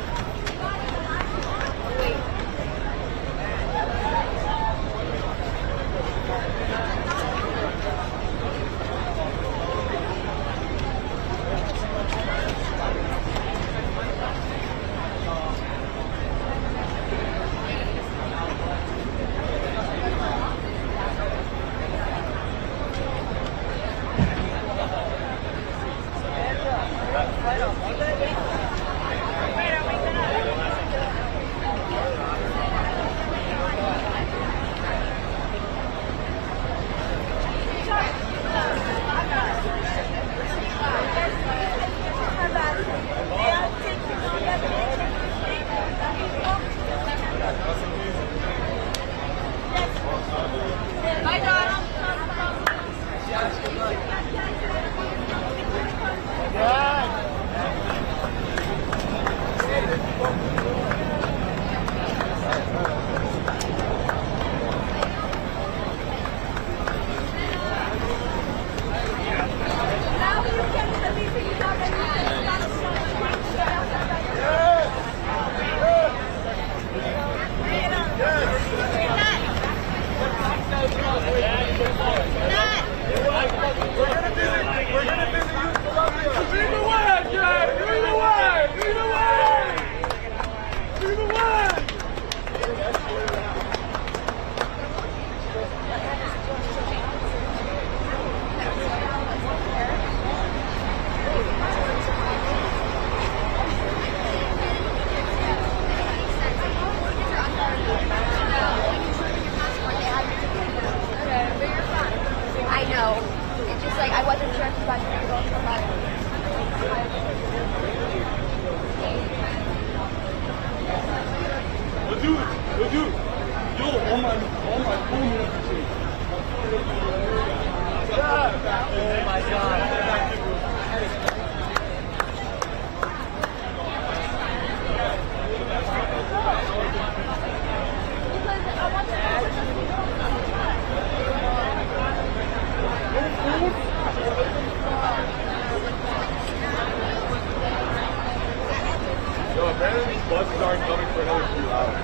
Apparently these buses aren't coming for another few hours.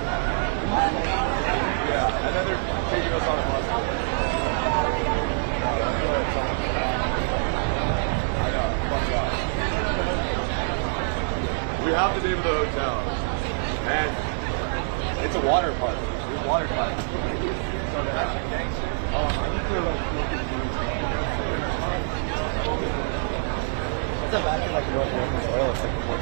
Yeah, and then they're taking us on a bus. I know, fuck off. We have the name of the hotel. And it's a water park. There's water park. It's a back in like North American soil, it's like the Port.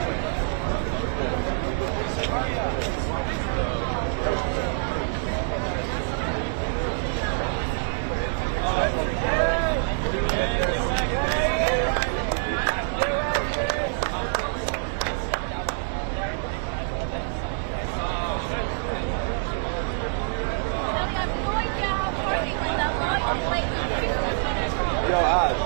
Yo, Ash.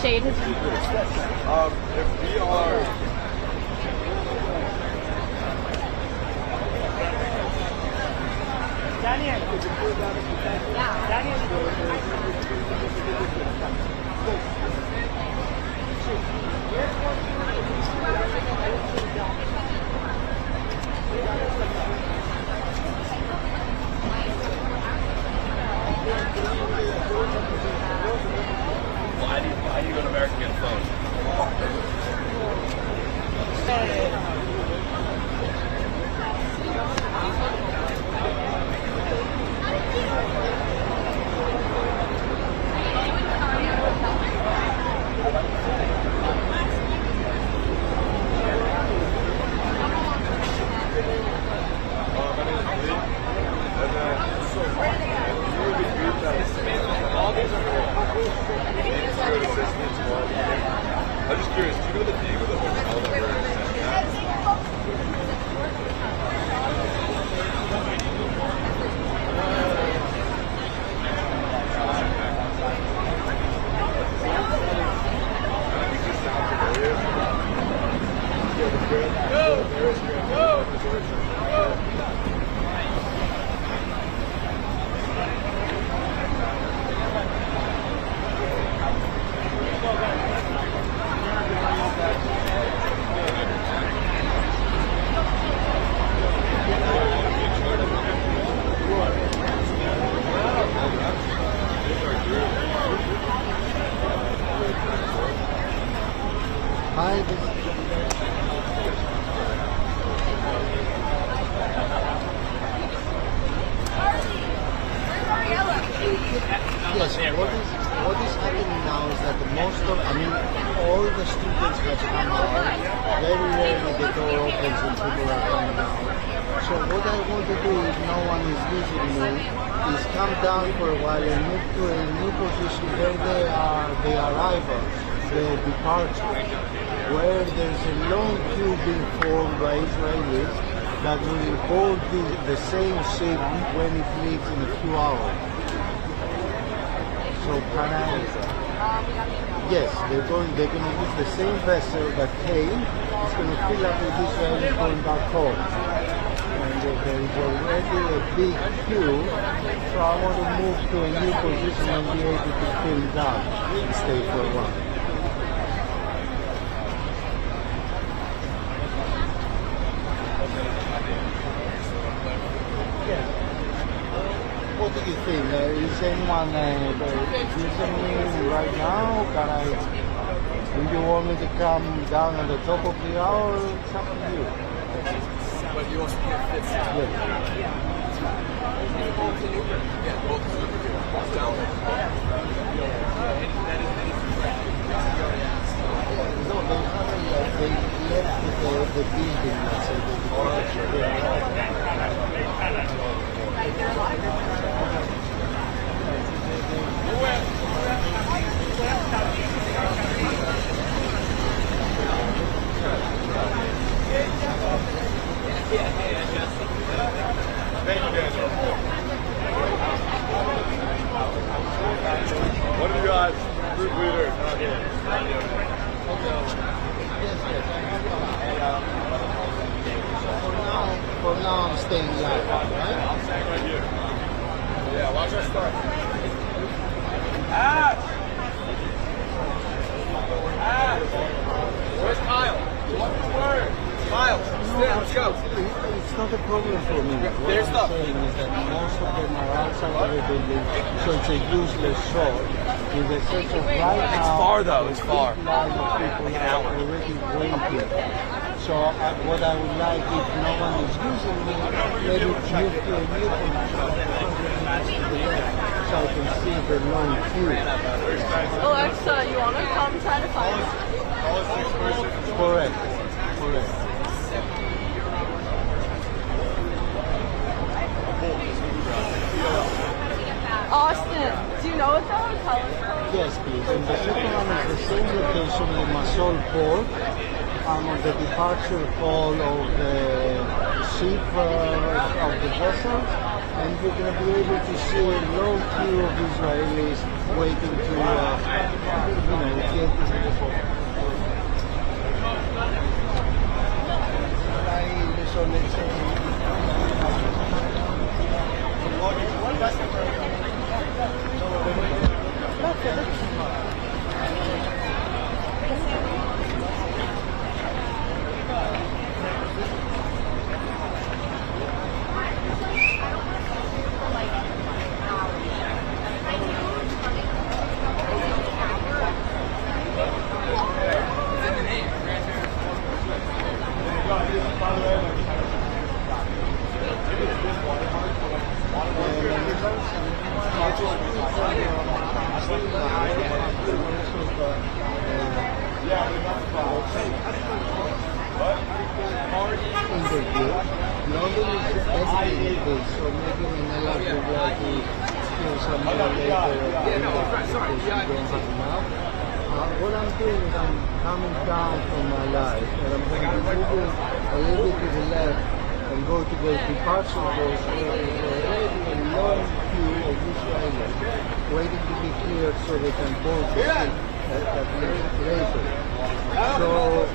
Shade is if we are Daniel. How do you go to America get a phone? I'm just curious, do you know the name of the hotel that we're at? Yes, what is happening now is that all the students have come out. Very rarely the door opens and people are coming out. So what I want to do, if no one is visiting me, is come down for a while and move to a new position where the arrivals, the departure, where there's a long queue being formed by Israelis that will board the same ship when it leaves in a few hours. So can I? Yes, they're going to use the same vessel that came. It's going to fill up with Israelis going back home. And there is already a big queue, so I want to move to a new position and be able to fill it up and stay for a while. What do you think? Is anyone using me right now? Do you want me to come down at the top of the hour? It's up to you. But you also can't fit No, they haven't. They left the building, let's say, the departure. For now, I'm staying live, right? I'm staying right here. Yeah, watch our start. Where's Kyle? One word. Kyle, let's go. It's not a problem for me. What I'm saying is that most of them are outside of the building, so it's a useless shot. In the sense of right now, It's far though, it's far. big line of people are already waiting. So what I would like, if no one is using me, maybe move to a new position so I can see the long queue. Alexa, you want to come try to find us? Correct. Correct. Austin, do you know what the hotel is called? Yes, please. And the second one is the same location, Limassol Port. I'm on the departure hall of the ship of the vessel, and you're going to be able to see a long queue of Israelis waiting to, get into the port. So let's what I'm doing is I'm coming down from my life, and I'm going to be moving a little bit to the left and go to the departure gate where there's already a long queue of Israelis waiting to be cleared so they can board the ship later. So,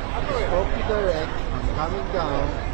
stop to direct, I'm coming down.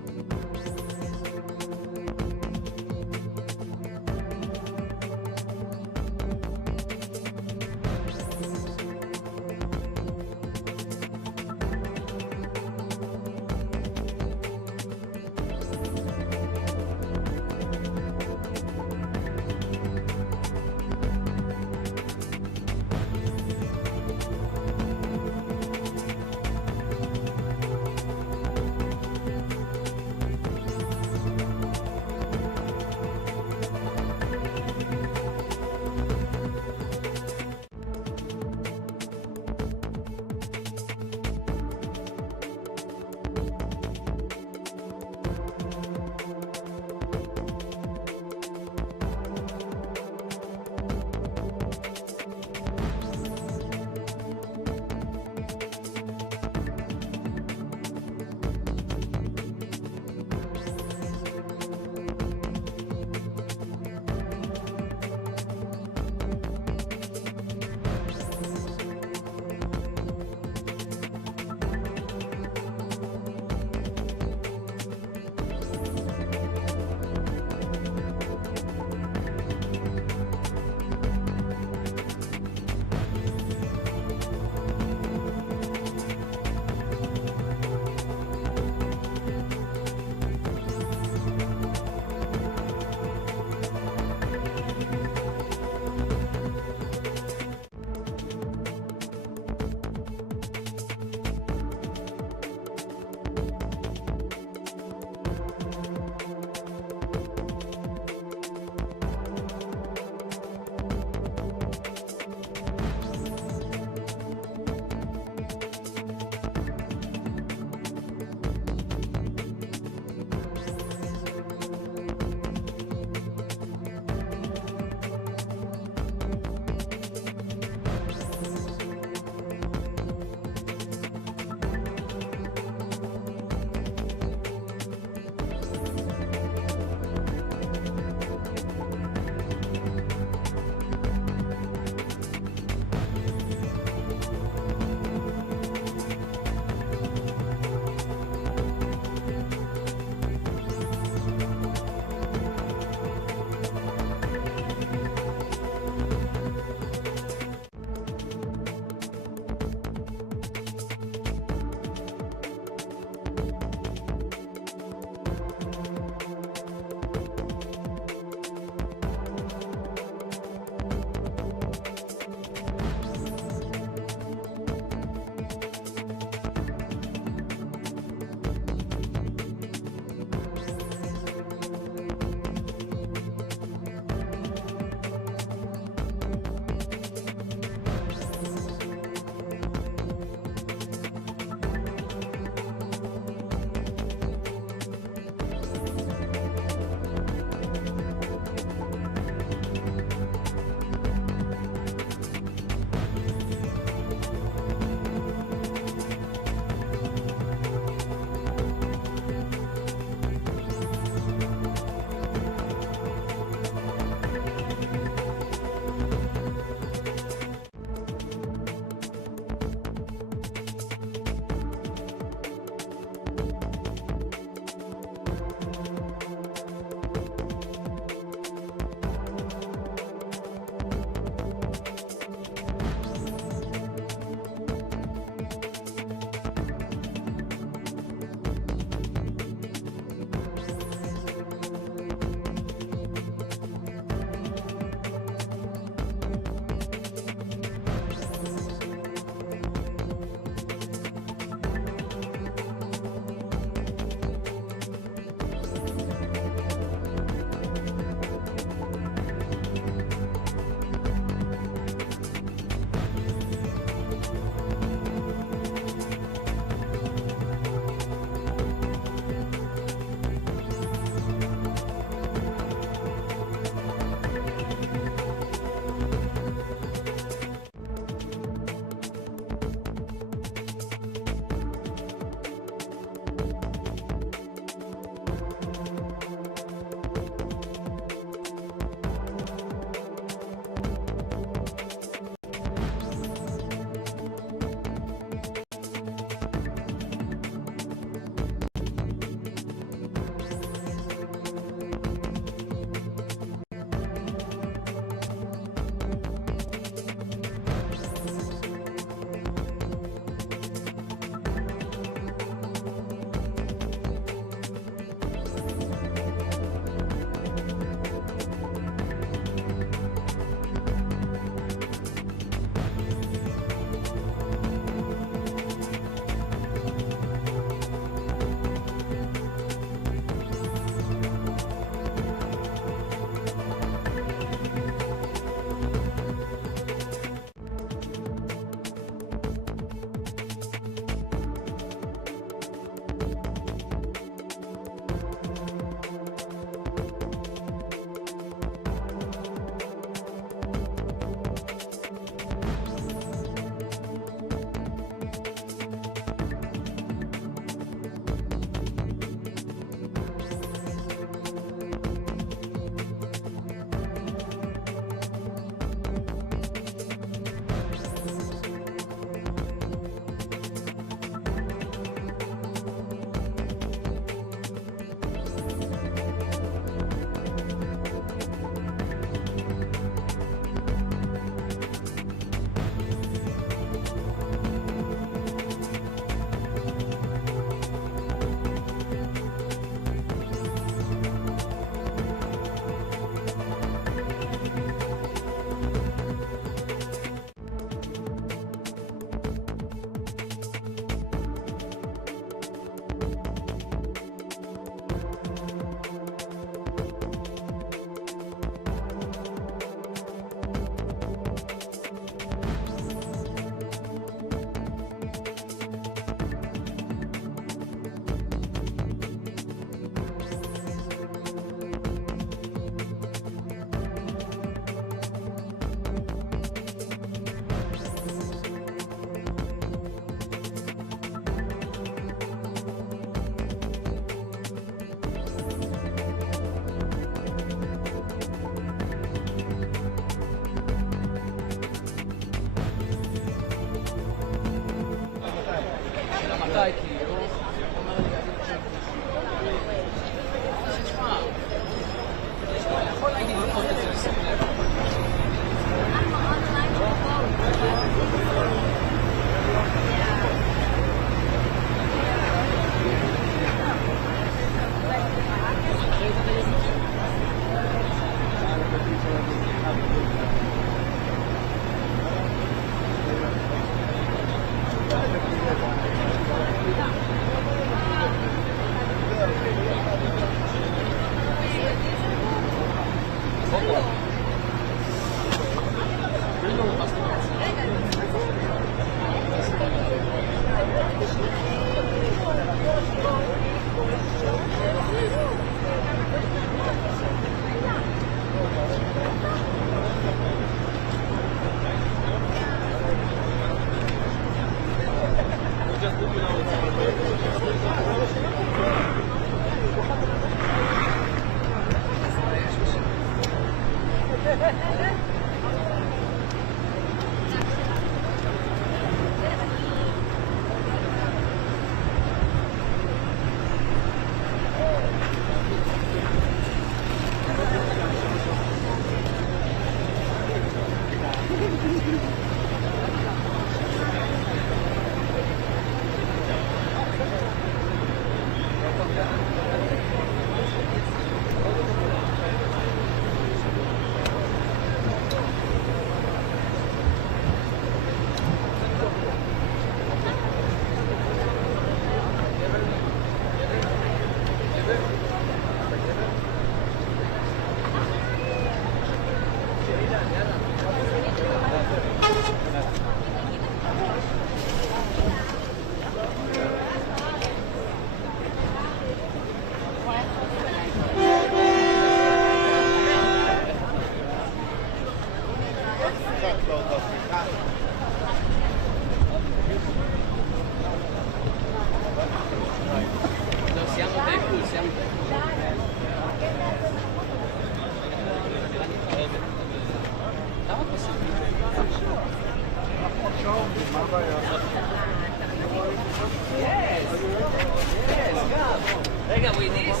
רגע, with this?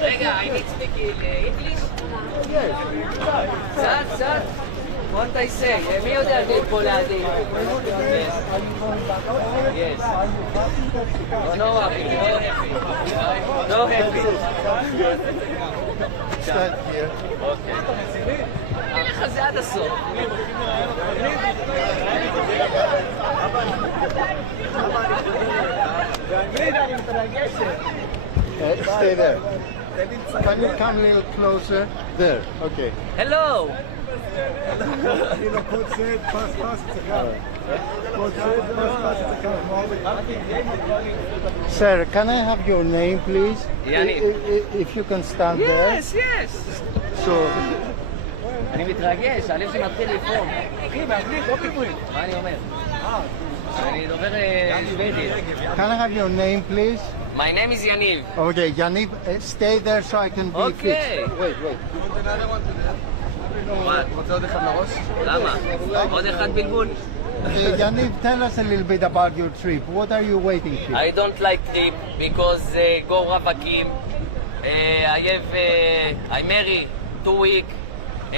רגע, I need to speak English? קצת. What I say? מי יודע להגיד פה לידי? Yes. No happy. No happy. Stand here. אוקיי. נראה לך זה עד הסוף. Stay there. Can you come a little closer? There. Okay. Hello. Sir, can I have your name, please? Yannick. If you can stand there. Yes. So, אני מתרגש, הלב שלי מתחיל לפעום. אחי, באנגלית, לא פיבורים. מה אני אומר? אני דובר שוודית. can I have your name, please? My name is Yaniv. Okay, Yaniv, stay there so I can be Okay. fixed. Wait. רוצה עוד אחד לראש? למה? עוד אחד בלבול? Yaniv, tell us a little bit about your trip. What are you waiting for? I don't like trip because go Ravakim. I marry 2 weeks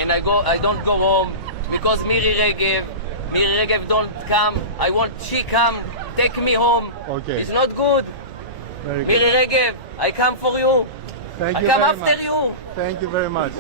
and I don't go home because Miri Regev don't come. I want she come, take me home. Okay. It's not good. Very good. Miri Regev, I come for you. Thank I you come very after much. you. Thank you very much.